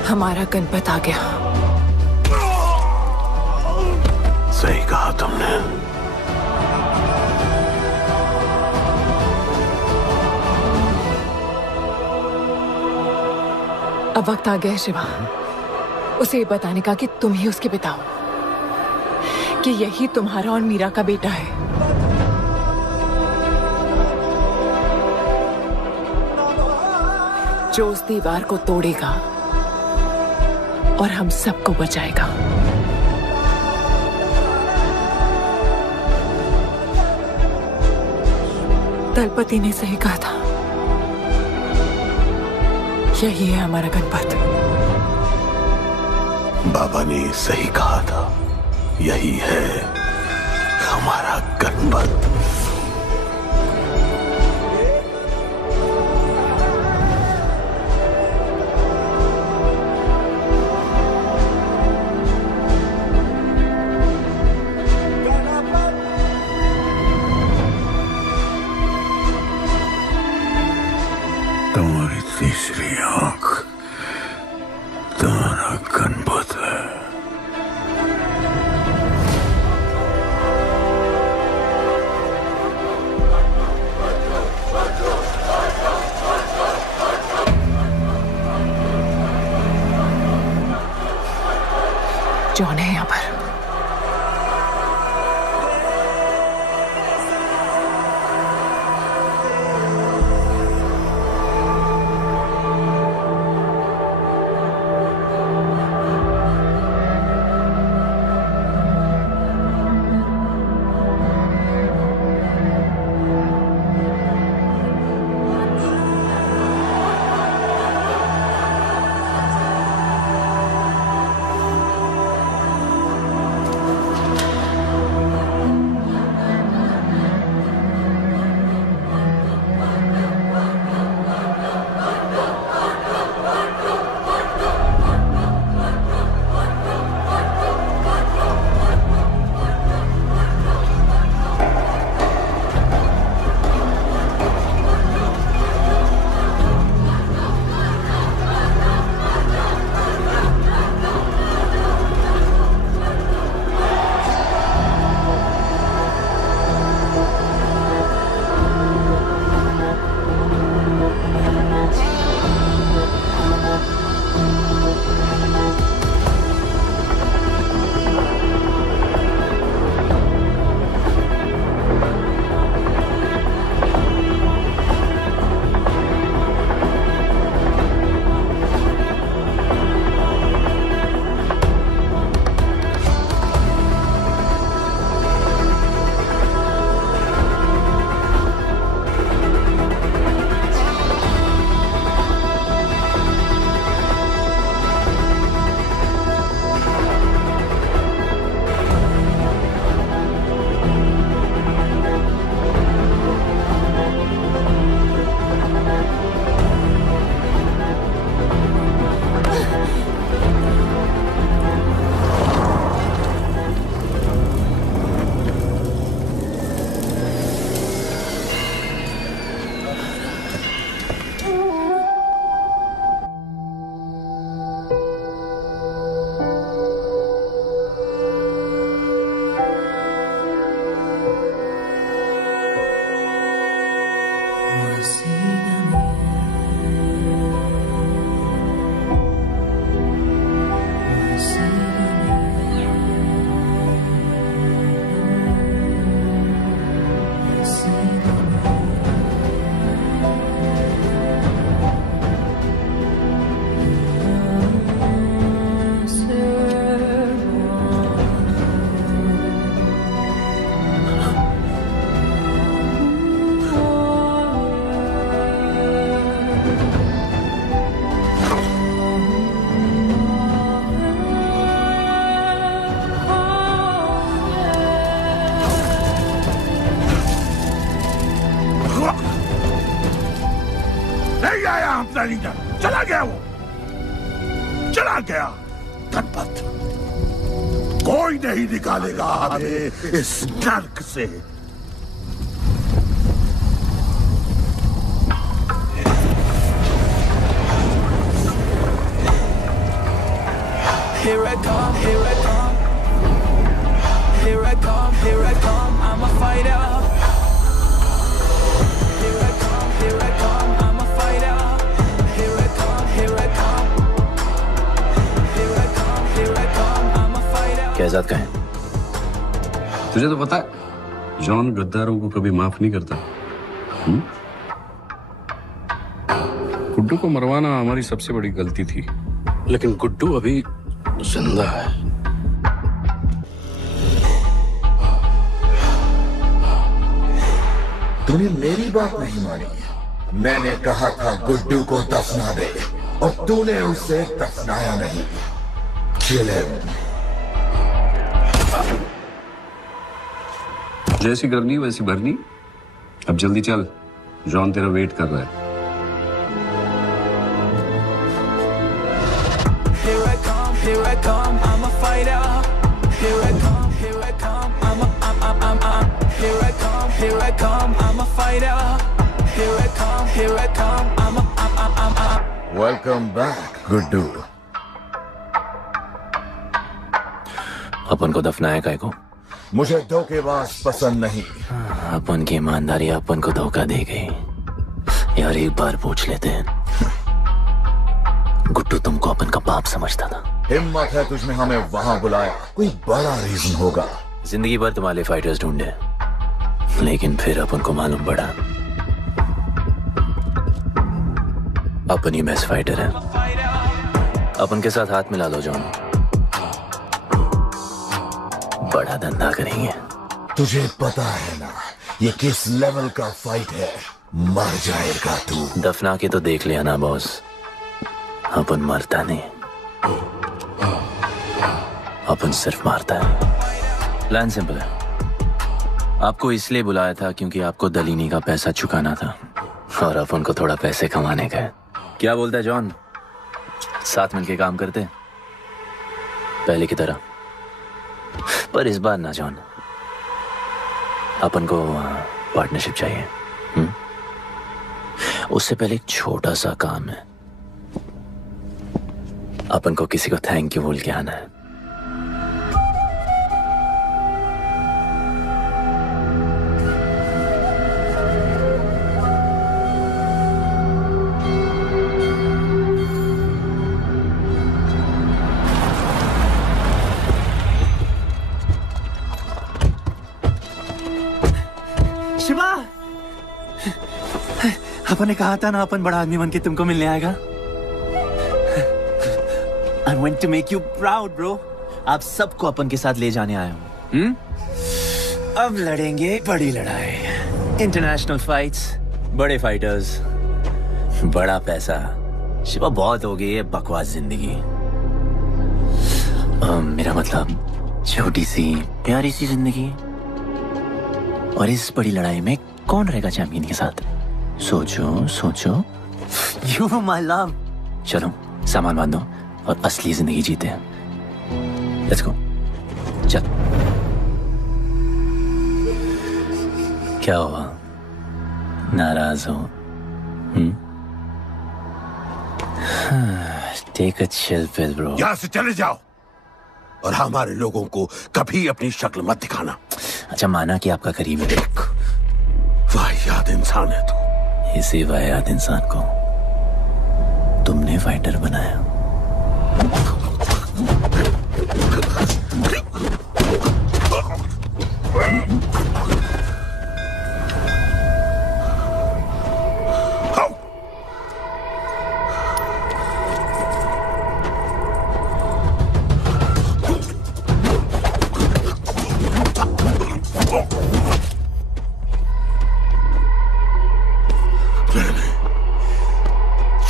हमारा गणपत आ गया। सही कहा तुमने। अब वक्त आ गया है शिवा, उसे ये बताने का कि तुम ही उसके पिता हो, कि यही तुम्हारा और मीरा का बेटा है। जो उस दीवार को तोड़ेगा और हम सबको बचाएगा। दलपति ने सही कहा था, यही है हमारा गणपत। बाबा ने सही कहा था, यही है हमारा गणपत। तुम्हारी तीसरी आंख तुम्हारा गणपत है। जॉन है यहाँ पर। चला गया, वो चला गया। गणपत कोई नहीं निकालेगा हमें इस नर्क से। Here I come, here I come. Here I come, here I come. I'm a fighter. Here I come, here I come. I'm a fighter. Here I come, here I come. Here I come, here I come. I'm a fighter. Kaizad का है? तुझे तो पता है, John गद्दारों को कभी माफ नहीं करता। गुड्डू को मरवाना हमारी सबसे बड़ी गलती थी, लेकिन गुड्डू अभी जिंदा है। तूने मेरी बात नहीं मानी। मैंने कहा था गुड्डू को दफना दे और तूने उसे दफनाया नहीं। Kill him. जैसी करनी वैसी भरनी। अब जल्दी चल, जॉन तेरा वेट कर रहा है। Here I come, I'm a fighter. Here I come, here I come, I'm here I come, I'm a fighter. Here I come, I'm Welcome back, Guddu. अपन को दफनाया काय को? मुझे धोखेबाज पसंद नहीं। अपन की ईमानदारी अपन को धोखा दे गई। यार एक बार पूछ लेते हैं, गुड्डू तुमको अपन का बाप समझता था। हिम्मत है तुझमें हमें वहां बुलाया, कोई बड़ा रीजन होगा। जिंदगी भर तुम्हारे फाइटर्स ढूंढे, लेकिन फिर अपन को मालूम पड़ा अपन ही बेस्ट फाइटर है। अपन के साथ हाथ मिला लो जॉन, बड़ा धंधा करेंगे। तुझे पता है ना ये किस लेवल का फाइट है? मर जाएगा तू। दफना के तो देख लिया ना बॉस, अपन मरता नहीं, अपन सिर्फ मारता है। प्लान सिंपल है, आपको इसलिए बुलाया था क्योंकि आपको दलीनी का पैसा चुकाना था और अपन को थोड़ा पैसे कमाने का है। क्या बोलता है जॉन, साथ मिलके काम करते पहले की तरह? पर इस बार ना जॉन, अपन को पार्टनरशिप चाहिए। उससे पहले एक छोटा सा काम है, अपन को किसी को थैंक यू बोल के आना है। शिवा, अपन ने कहा था ना अपन बड़ा आदमी बन के तुमको मिलने आएगा। I want to make you proud, bro. आप सबको अपन के साथ ले जाने आया हूँ। अब लड़ेंगे बड़ी लड़ाई, इंटरनेशनल फाइट्स, बड़े फाइटर्स, बड़ा पैसा। शिवा बहुत हो गई है बकवास जिंदगी। मेरा मतलब छोटी सी प्यारी सी जिंदगी, और इस बड़ी लड़ाई में कौन रहेगा चैंपियन के साथ? सोचो सोचो। You my love। चलो सामान बांधो और असली जिंदगी जीते हैं। Let's go. चल। क्या हुआ, नाराज हो? Take a chill pill bro. यहाँ से चले जाओ और हमारे लोगों को कभी अपनी शक्ल मत दिखाना। अच्छा माना कि आपका करीब है। वाहियात इंसान है तू। इसी वाहियात इंसान को तुमने फाइटर बनाया।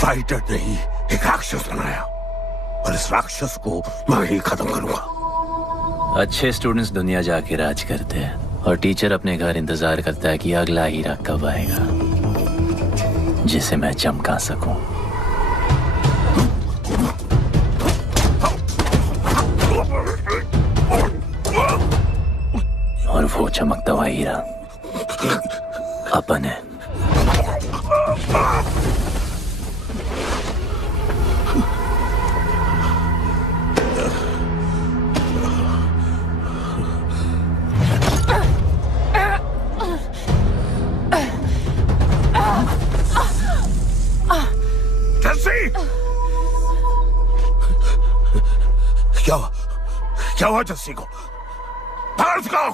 फाइटर नहीं, एक राक्षस बनाया और इस राक्षस को मैं ही खत्म करूंगा। अच्छे स्टूडेंट्स दुनिया जाके राज करते हैं और टीचर अपने घर इंतजार करता है कि अगला हीरा कब आएगा जिसे मैं चमका सकूं। और वो चमकता हुआ हीरा अपन है। क्या हुआ जस्सी को? बाहर निकालो।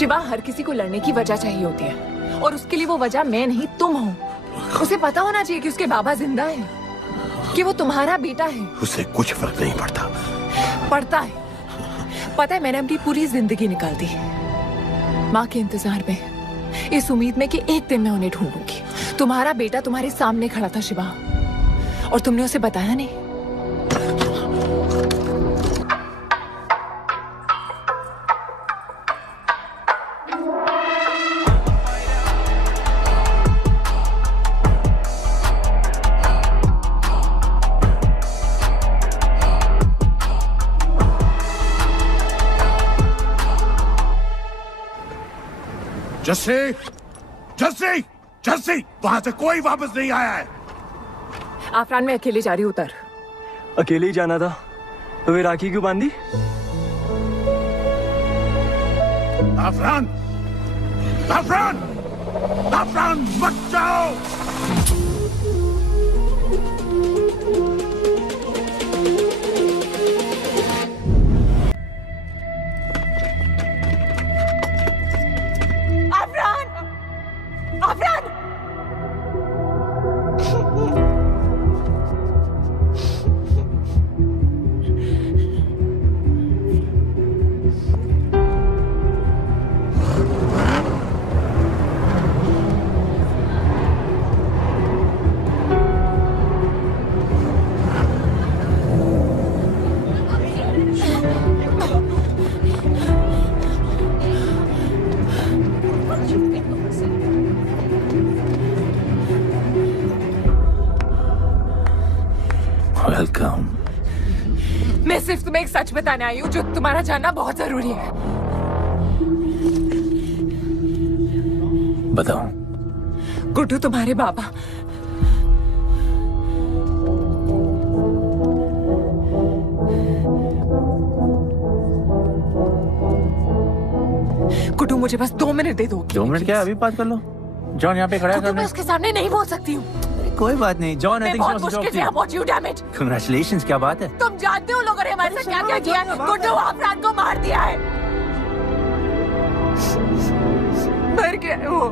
शिवा, हर किसी को लड़ने की वजह चाहिए होती है और उसके लिए वो वजह मैं नहीं तुम हो। उसे पता होना चाहिए कि उसके बाबा जिंदा है, कि वो तुम्हारा बेटा है। उसे कुछ फर्क नहीं पड़ता। पड़ता है। पता है, मैंने अपनी पूरी जिंदगी निकाल दी माँ के इंतजार में, इस उम्मीद में कि एक दिन मैं उन्हें ढूंढूंगी। तुम्हारा बेटा तुम्हारे सामने खड़ा था शिवा, और तुमने उसे बताया नहीं। जस्सी, जस्सी, जस्सी, वहां से कोई वापस नहीं आया है। आफरान, मैं अकेले जा रही हूँ। उतर। अकेले ही जाना था तो वे राखी क्यों बांधी? आफरान, आफरान, आफरान, मत जाओ। वेलकम। मैं सिर्फ तुम्हें एक सच बताने आई हूँ जो तुम्हारा जानना बहुत जरूरी है। बताओ। गुड्डू तुम्हारे बाबा। गुड्डू, मुझे बस 2 मिनट दे दो। 2 मिनट क्या, अभी बात कर लो। जॉन यहाँ पे खड़ा है। मैं उसके सामने नहीं बोल सकती हूँ। कोई बात नहीं जॉन, आई थिंक बहुत मुश्किल से यहाँ पहुंची हूँ, डैम इट। कांग्रेचुलेशंस, क्या बात है। तुम जानते हो लोगों ने हमारे साथ क्या क्या किया है। गुड्डू आफरान को मार दिया है। मर गया है वो।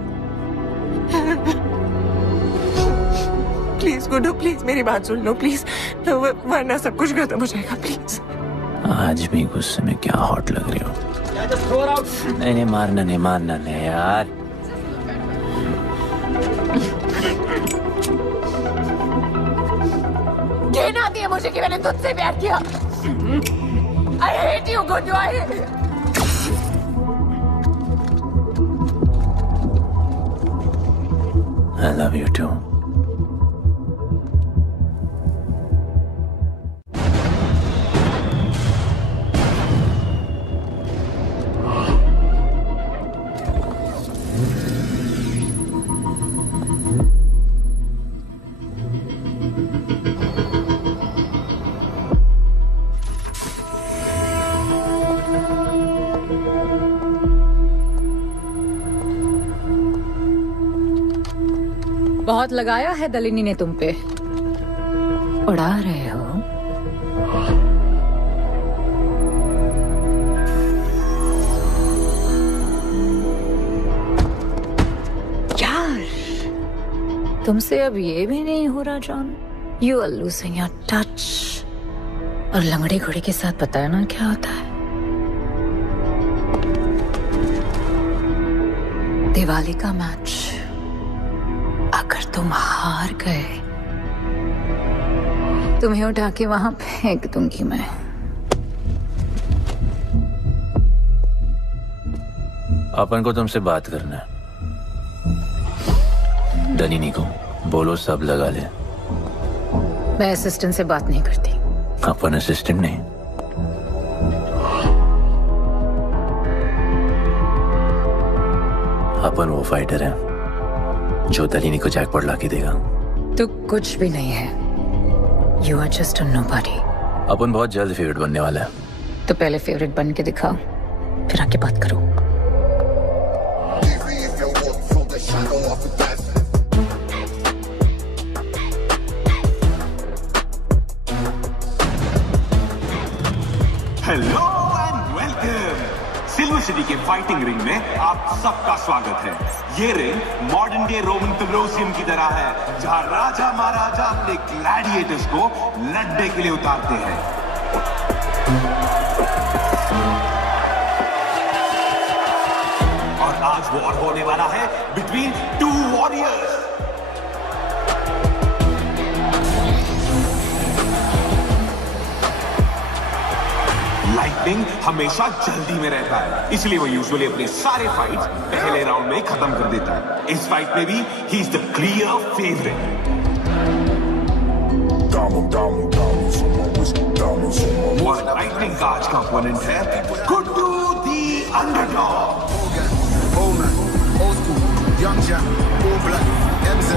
प्लीज गुड्डू, प्लीज मेरी बात सुन लो प्लीज, वरना सब कुछ खत्म हो जाएगा प्लीज। आज भी गुस्से में क्या हॉट लग रही हो। नहीं, मारना नहीं यार। घिन आती है मुझे कि मैंने तुझसे प्यार किया। I hate you, Guddu. I love you too. बहुत लगाया है दलिनी ने तुम पे। उड़ा रहे हो। यार, तुमसे अब ये भी नहीं हो रहा John. You are losing your touch. और लंगड़े घोड़े के साथ पता है ना क्या होता है। दिवाली का मैच अगर तुम हार गए, तुम्हें उठा के वहां फेंक दूंगी मैं। अपन को तुमसे बात करना है। दलिनी को बोलो सब लगा ले। मैं असिस्टेंट से बात नहीं करती। अपन असिस्टेंट नहीं, अपन वो फाइटर है जो दलिनी को जैकपॉट लाके देगा। तो कुछ भी नहीं है। You are just a nobody. अपन बहुत जल्द फेवरेट बनने वाला है। तो पहले फेवरेट बन के दिखाओ, फिर आके बात करो। Hello and welcome. Silver city के फाइटिंग रिंग में आप सबका स्वागत है। ये ring modern day Roman Colosseum की तरह है, जहां राजा महाराजा अपने ग्लैडिएटर्स को लड़ने के लिए उतारते हैं। और आज वॉर होने वाला है बिटवीन टू वॉरियर्स। लाइटनिंग हमेशा जल्दी में रहता है, इसलिए वो यूजुअली अपने सारे फाइट्स पहले राउंड में ही खत्म कर देता है। इस फाइट में भी he is the clear favourite. और लाइटनिंग का आज का ओपोनेंट है गुड्डू दी underdog. Young Jack, all black, MZ,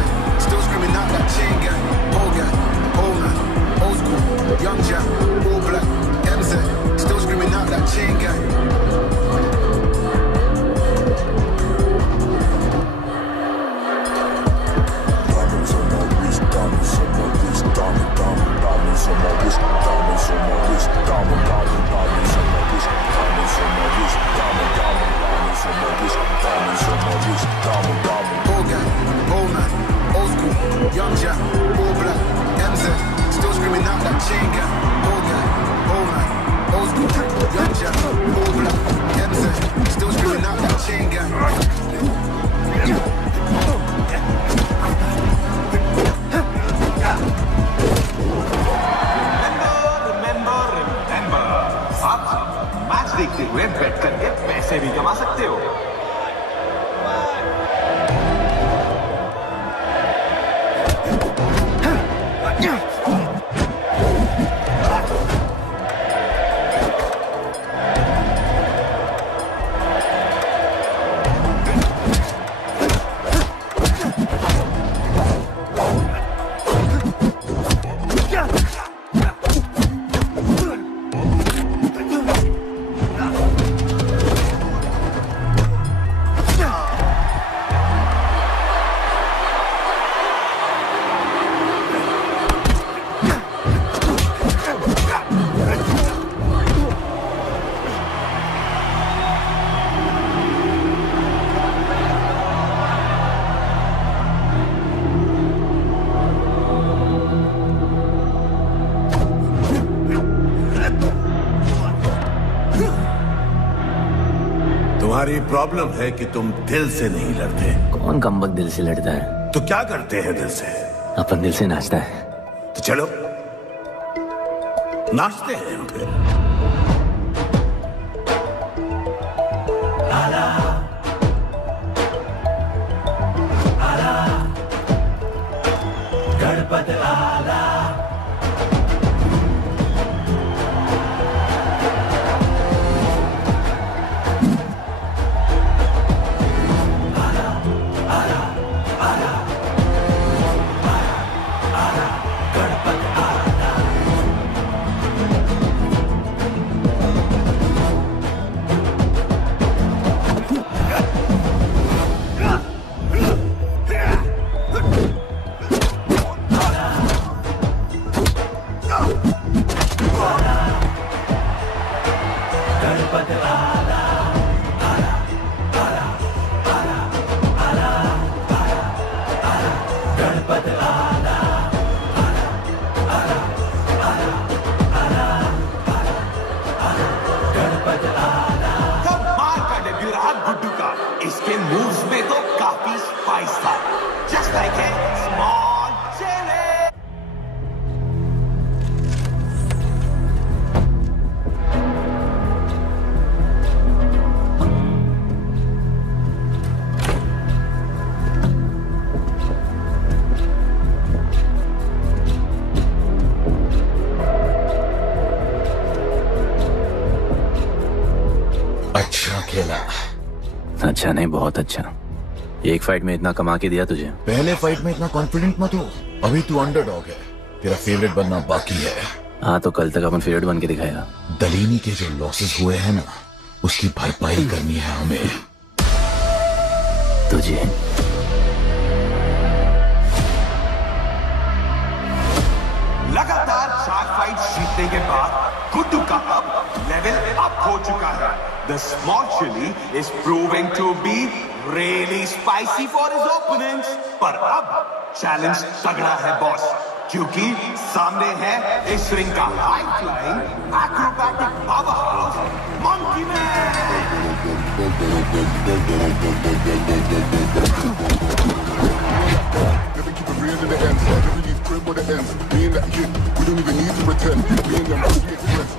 still screaming out that chain gang. Old gang, old school, young Jack, all black, MZ, still screaming out that chain gang. Diamonds on my wrist, diamonds on my wrist, diamonds on my wrist, diamonds on my wrist, diamonds on my wrist, diamonds on my wrist, diamonds on my wrist, old gang, old man, old school, young Jack, all black, MZ, still screaming out that chain gang. Old gang, old man, old school, young Jack, all black, MZ, still screaming out that chain gang. Remember, आप match देखते हुए बेट करके पैसे भी कमा सकते हो। तुम्हारी प्रॉब्लम है कि तुम दिल से नहीं लड़ते। कौन कमबख्त दिल से लड़ता है? तो क्या करते हैं दिल से? अपन दिल से नाचता है। तो चलो नाचते हैं हम फिर। गणपत आला इसके मूव्स में तो काफी स्पाइस था, just like a small chilli. अच्छा खेला। अच्छा नहीं, बहुत अच्छा। एक फाइट में इतना कमा के दिया तुझे। पहले फाइट में इतना कॉन्फिडेंट मत हो, अभी तू अंडरडॉग है, तेरा फेवरेट बनना बाकी है। हाँ तो कल तक अपन फेवरेट बन के दिखाएगा। दलीनी के जो लॉसेस हुए हैं ना, उसकी भरपाई करनी है हमें। तुझे लगातार 4 फाइट जीतने के बाद गुड्डू का अब लेवल अप हो चुका है। The small chili is proving to be really spicy for his opponents. पर अब challenge तगड़ा है बॉस, क्योंकि सामने है इस रिंग का high flying acrobatic powerhouse Monkey Man. Never keep it real to the end. Never leave crib with the ends. Me and that kid, we don't even need to pretend. Me and them big friends.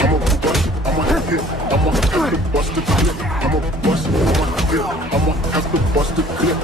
I'm a bust, I'm a hit, I'm a have to bust the clip. I'm a bust, I'm a hit, I'm a have to bust the clip.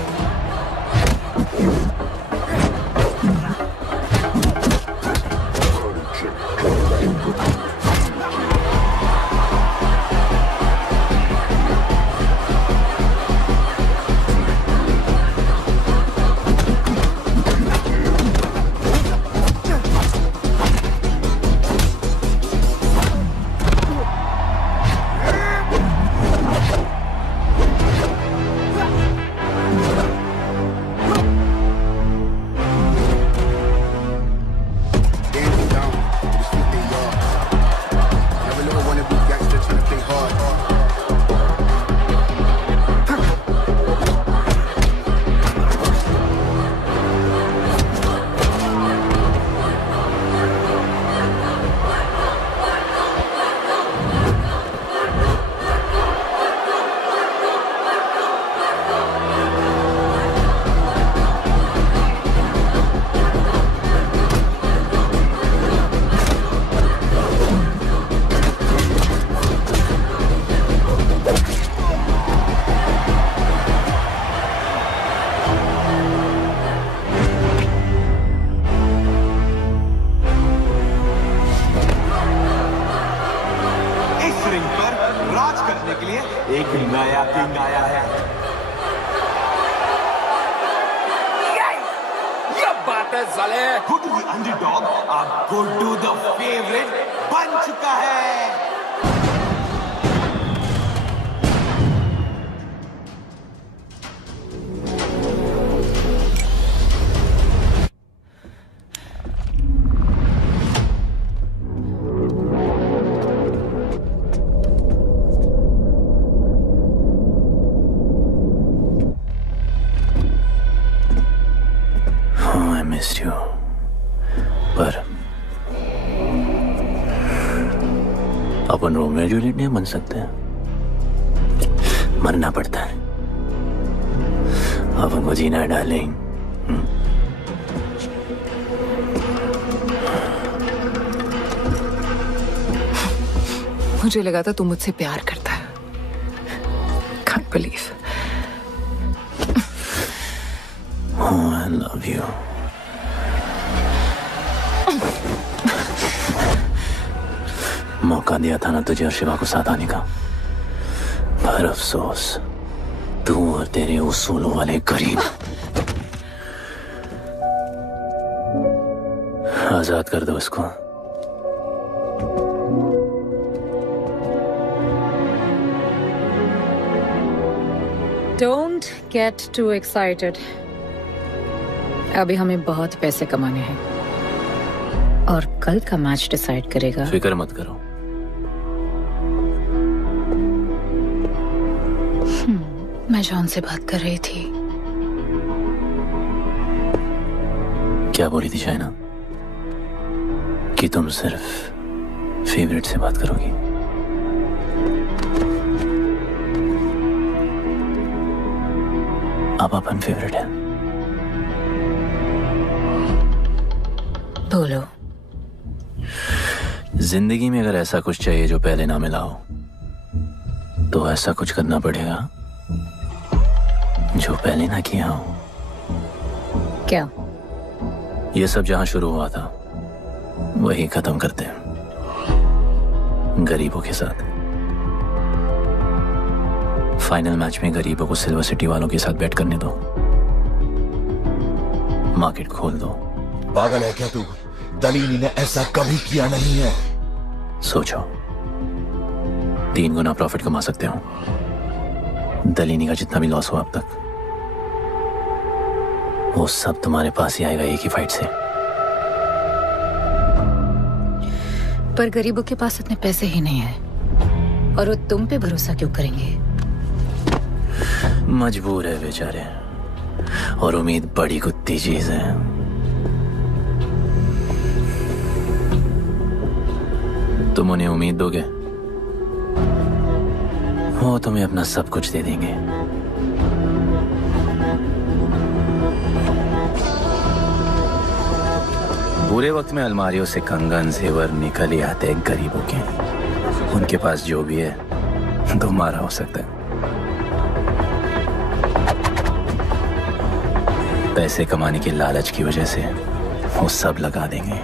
Upon Romeo Juliet नहीं बन सकते, मरना पड़ता है। अपन को जीना है darling. मुझे लगा था तू मुझसे प्यार करता है। Can't believe. Oh, I love you. मौका दिया था ना तुझे और शिवा को साथ आने का, पर अफसोस तू और तेरे उसूलों वाले गरीब। आजाद कर दो इसको। Don't get too excited. अभी हमें बहुत पैसे कमाने हैं और कल का मैच डिसाइड करेगा। फिक्र मत करो। मैं जॉन से बात कर रही थी। क्या बोली थी शाइना? कि तुम सिर्फ फेवरेट से बात करोगी। अब अपन फेवरेट है। बोलो। जिंदगी में अगर ऐसा कुछ चाहिए जो पहले ना मिला हो, तो ऐसा कुछ करना पड़ेगा जो पहले ना किया हो। क्या? ये सब जहां शुरू हुआ था वही खत्म करते हैं, गरीबों के साथ। फाइनल मैच में गरीबों को सिल्वर सिटी वालों के साथ बैट करने दो, मार्केट खोल दो। पागल है क्या तू? दलीली ने ऐसा कभी किया नहीं है। सोचो, 3 गुना प्रॉफिट कमा सकते हो। दलीनी का जितना भी लॉस हुआ अब तक, वो सब तुम्हारे पास ही आएगा एक ही फाइट से। पर गरीबों के पास इतने पैसे ही नहीं है। और वो तुम पे भरोसा क्यों करेंगे? मजबूर है बेचारे, और उम्मीद बड़ी कुत्ती चीज है। तुम उन्हें उम्मीद दोगे, वो तुम्हें अपना सब कुछ दे देंगे। बुरे वक्त में अलमारियों से कंगन जेवर निकल ही आते हैं गरीबों के। उनके पास जो भी है तुम्हारा हो सकता है। पैसे कमाने के लालच की वजह से वो सब लगा देंगे।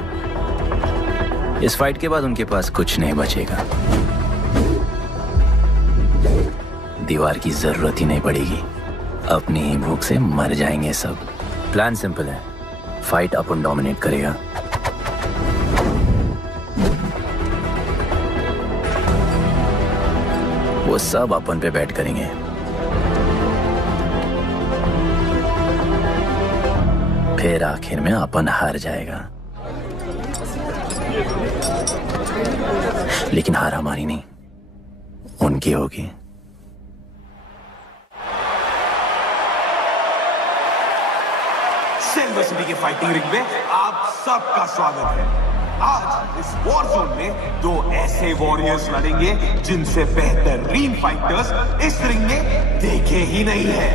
इस फाइट के बाद उनके पास कुछ नहीं बचेगा। दीवार की जरूरत ही नहीं पड़ेगी, अपनी ही भूख से मर जाएंगे सब। प्लान सिंपल है, फाइट अपन डोमिनेट करेगा। वो सब अपन पे बैट करेंगे। फिर आखिर में अपन हार जाएगा, लेकिन हार हमारी नहीं, उनकी होगी। सिल्वर सिटी के फाइटिंग रिंग में आप सबका स्वागत है। आज इस वॉर जोन में दो ऐसे वॉरियर्स लड़ेंगे जिनसे बेहतरीन फाइटर्स इस रिंग में देखे ही नहीं है।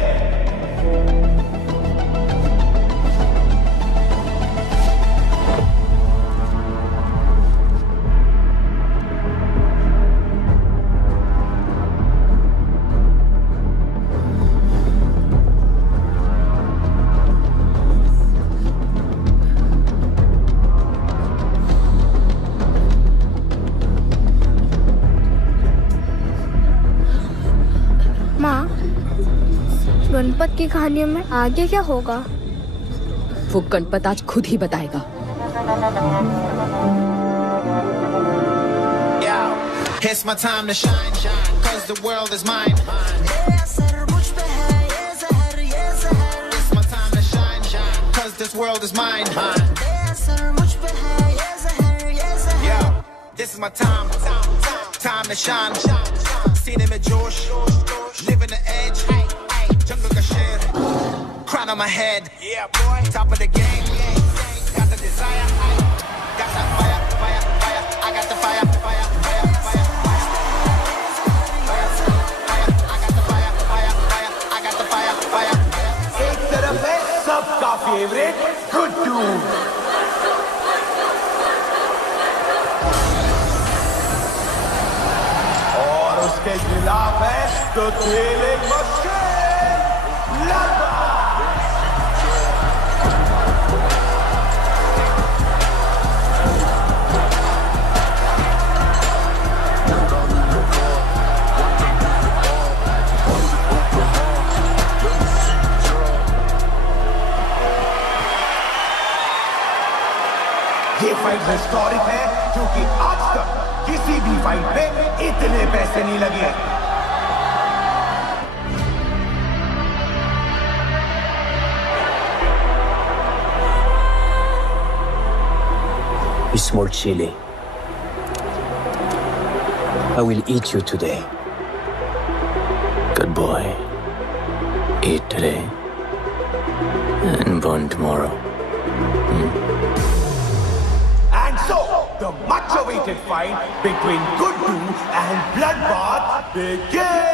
गणपत की कहानियों में आगे क्या होगा? वो गणपत आज खुद ही बताएगा। It's my time to shine, cause the world is mine. It's my time to shine, cause this world is mine. Yeah, this is my time to shine. Seen him at Josh, living the edge. Jungle ka sher, crown on my head. Yeah, boy, top of the game. Got the desire, got that fire, fire, fire. I got the fire, fire, fire, fire, fire. I got the fire, fire, fire. I got the fire, fire. एक तरफ है सबका favourite Guddu, और उसके खिलाफ है तो खेले मशहूर ये फाइट हिस्टोरिक है क्योंकि आज तक किसी भी फाइट में इतने पैसे नहीं लगे। Small chili. I will eat you today. Good boy. Eat today and burn tomorrow. And so, the much-awaited fight between Guddu and Bloodbath begins!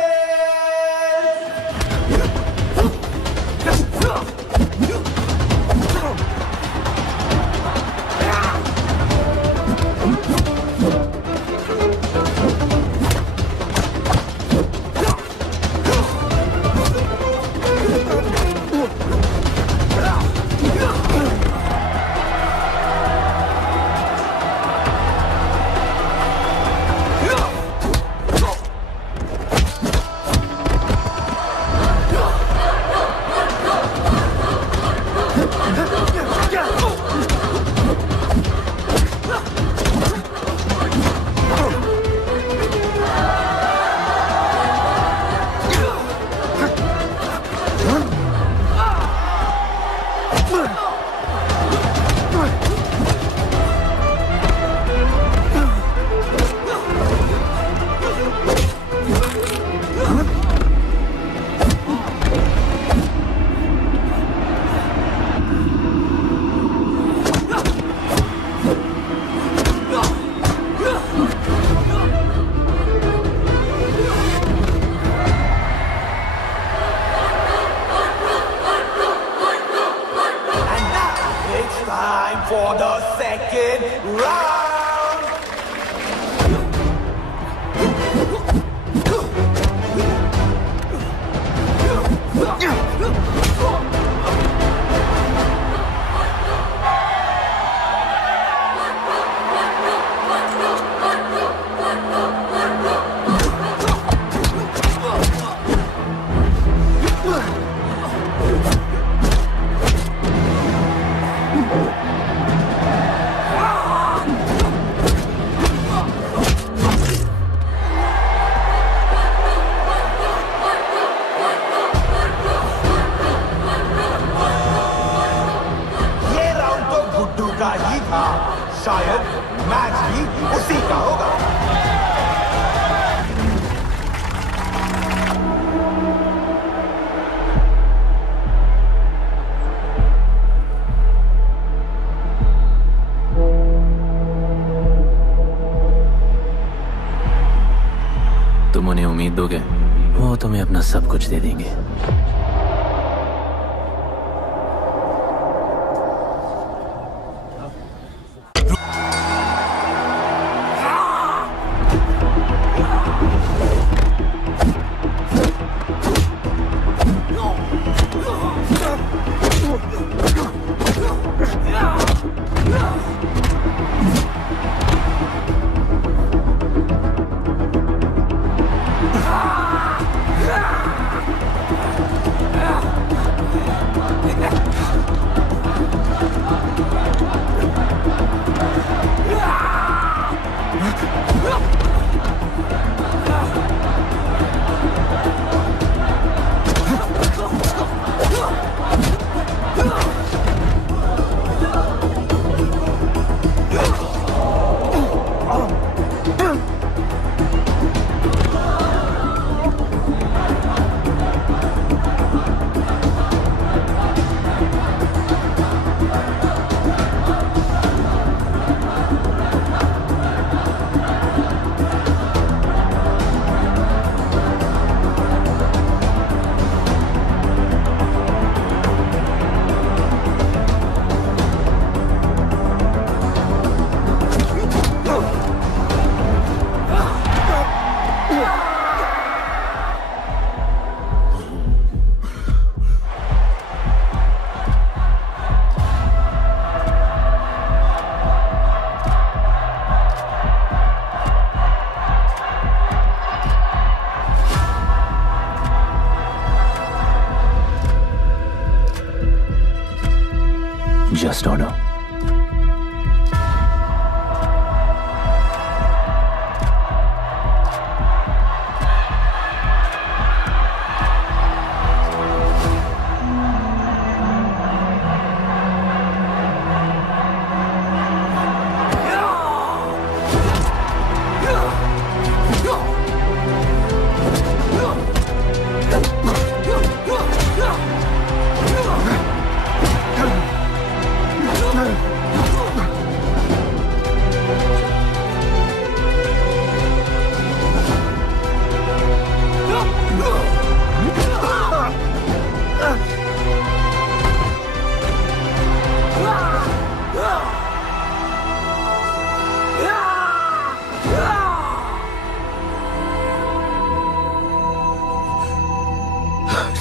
for the second round. शायद मैच भी उसी का होगा। तुम उन्हें उम्मीद दोगे, वो तुम्हें अपना सब कुछ दे देंगे। Just honor.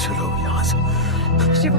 चलो यहाँ से। शिवा।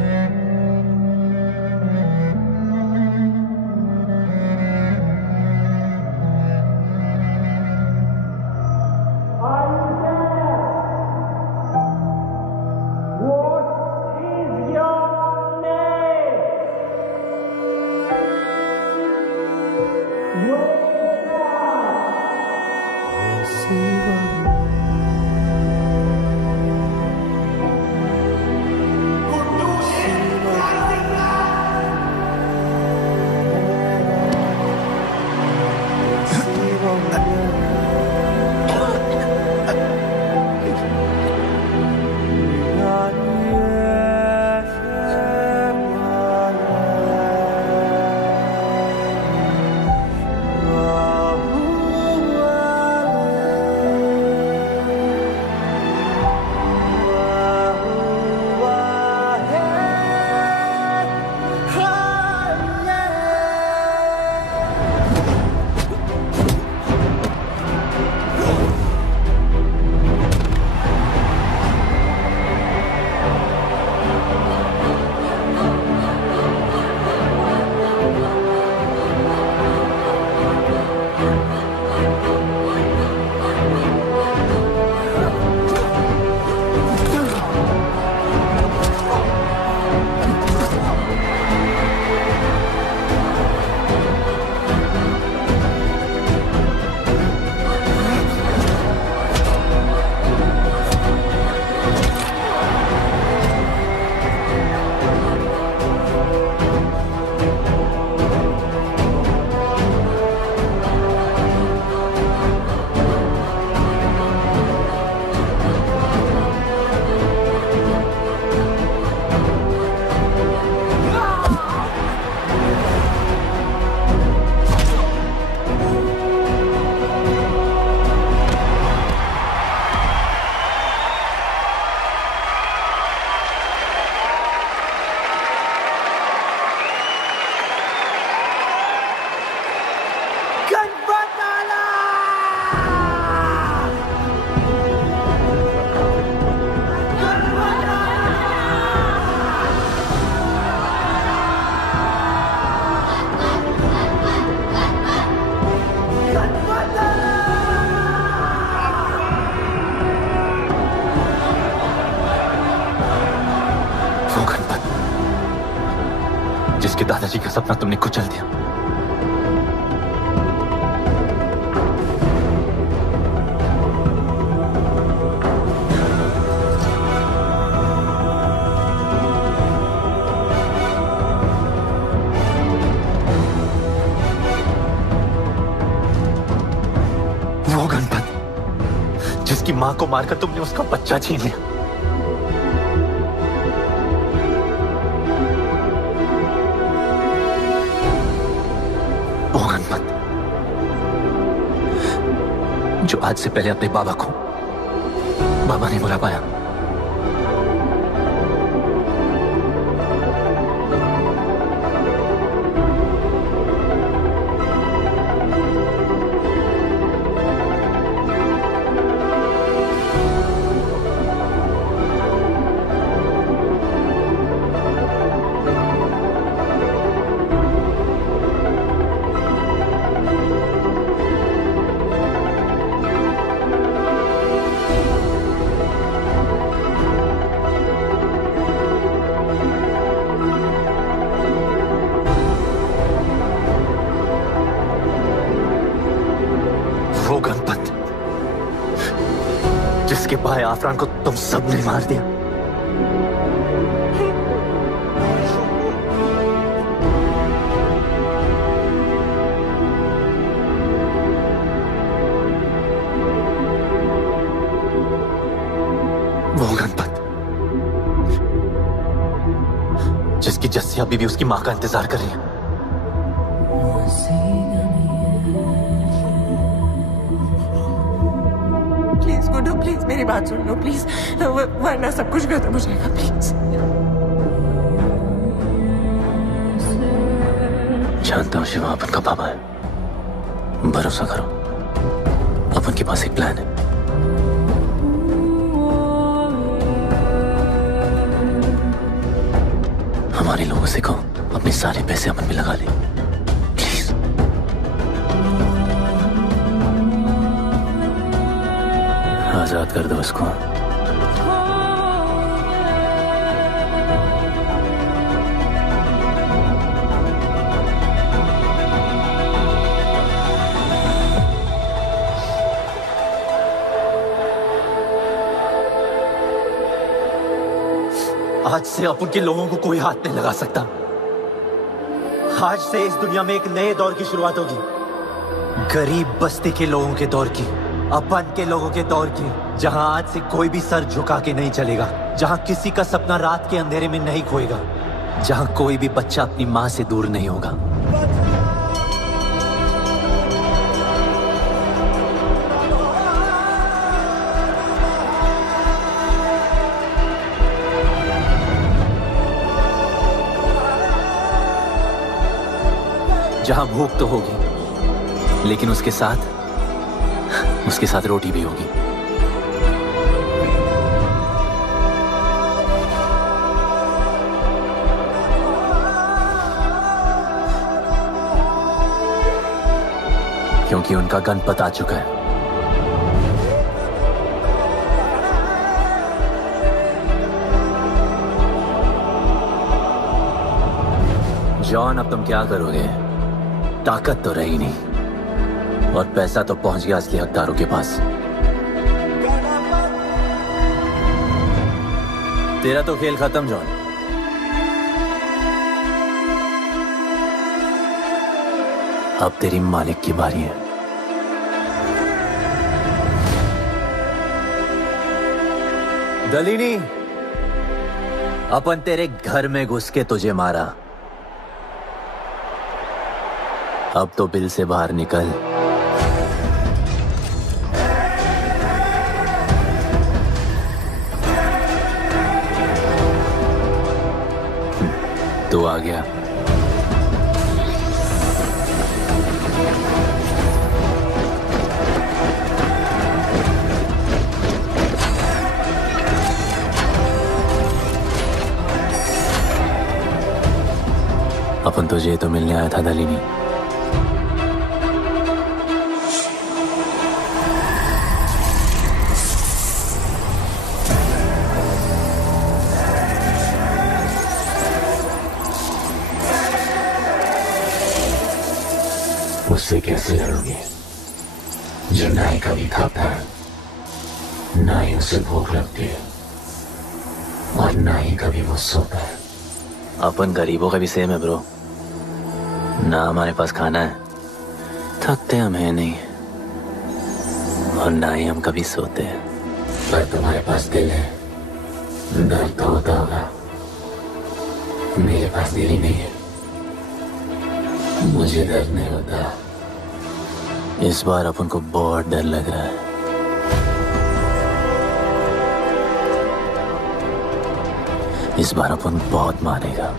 उसके दादाजी का सपना तुमने कुचल दिया। वो गणपत जिसकी मां को मारकर तुमने उसका बच्चा छीन लिया। वो गणपत जो आज से पहले अपने बाबा को बाबा नहीं बुला पाया। जिसके भाई आफरान को तुम सबने मार दिया। वो गणपत जिसकी जस्सिया बीवी उसकी मां का इंतजार कर रही है। गुड्डू प्लीज मेरी बात सुन लो प्लीज, वरना सब कुछ खत्म हो जाएगा प्लीज। जानता हूँ शिवा अपन का पापा है, भरोसा करो अपन के पास एक प्लान है। हमारे लोगों से कहो अपने सारे पैसे अपन में लगा ले। आजाद कर दो उसको। आज से अपन के लोगों को कोई हाथ नहीं लगा सकता। आज से इस दुनिया में एक नए दौर की शुरुआत होगी, गरीब बस्ती के लोगों के दौर की, अपन के लोगों के दौर की, जहां आज से कोई भी सर झुका के नहीं चलेगा, जहां किसी का सपना रात के अंधेरे में नहीं खोएगा, जहां कोई भी बच्चा अपनी मां से दूर नहीं होगा। जहां भूख तो होगी लेकिन उसके साथ रोटी भी होगी। क्योंकि उनका गणपत आ चुका है। जॉन अब तुम क्या करोगे? ताकत तो रही नहीं और पैसा तो पहुंच गया असली हकदारों के पास। तेरा तो खेल खत्म जॉन। अब तेरी मालिक की बारी है। दलीनी, अपन तेरे घर में घुस के तुझे मारा, अब तो बिल से बाहर निकल। तू आ गया। अपन तुझे तो मिलने आया था दलीनी। उससे कैसे लड़ोगे जो ना ही कभी खाता है, ना ही उसे भूख लगती है और ना ही कभी वो सोता है। अपन गरीबों का भी सेम है ब्रो, ना हमारे पास खाना है, थकते हम है नहीं, और ना ही हम कभी सोते हैं। पर तुम्हारे पास दिल है, दर्द तो होता होगा। मेरे पास दिल ही नहीं है, मुझे दर्द नहीं होता। इस बार अपन को बहुत डर लग रहा है। इस बार अपन बहुत मारेगा।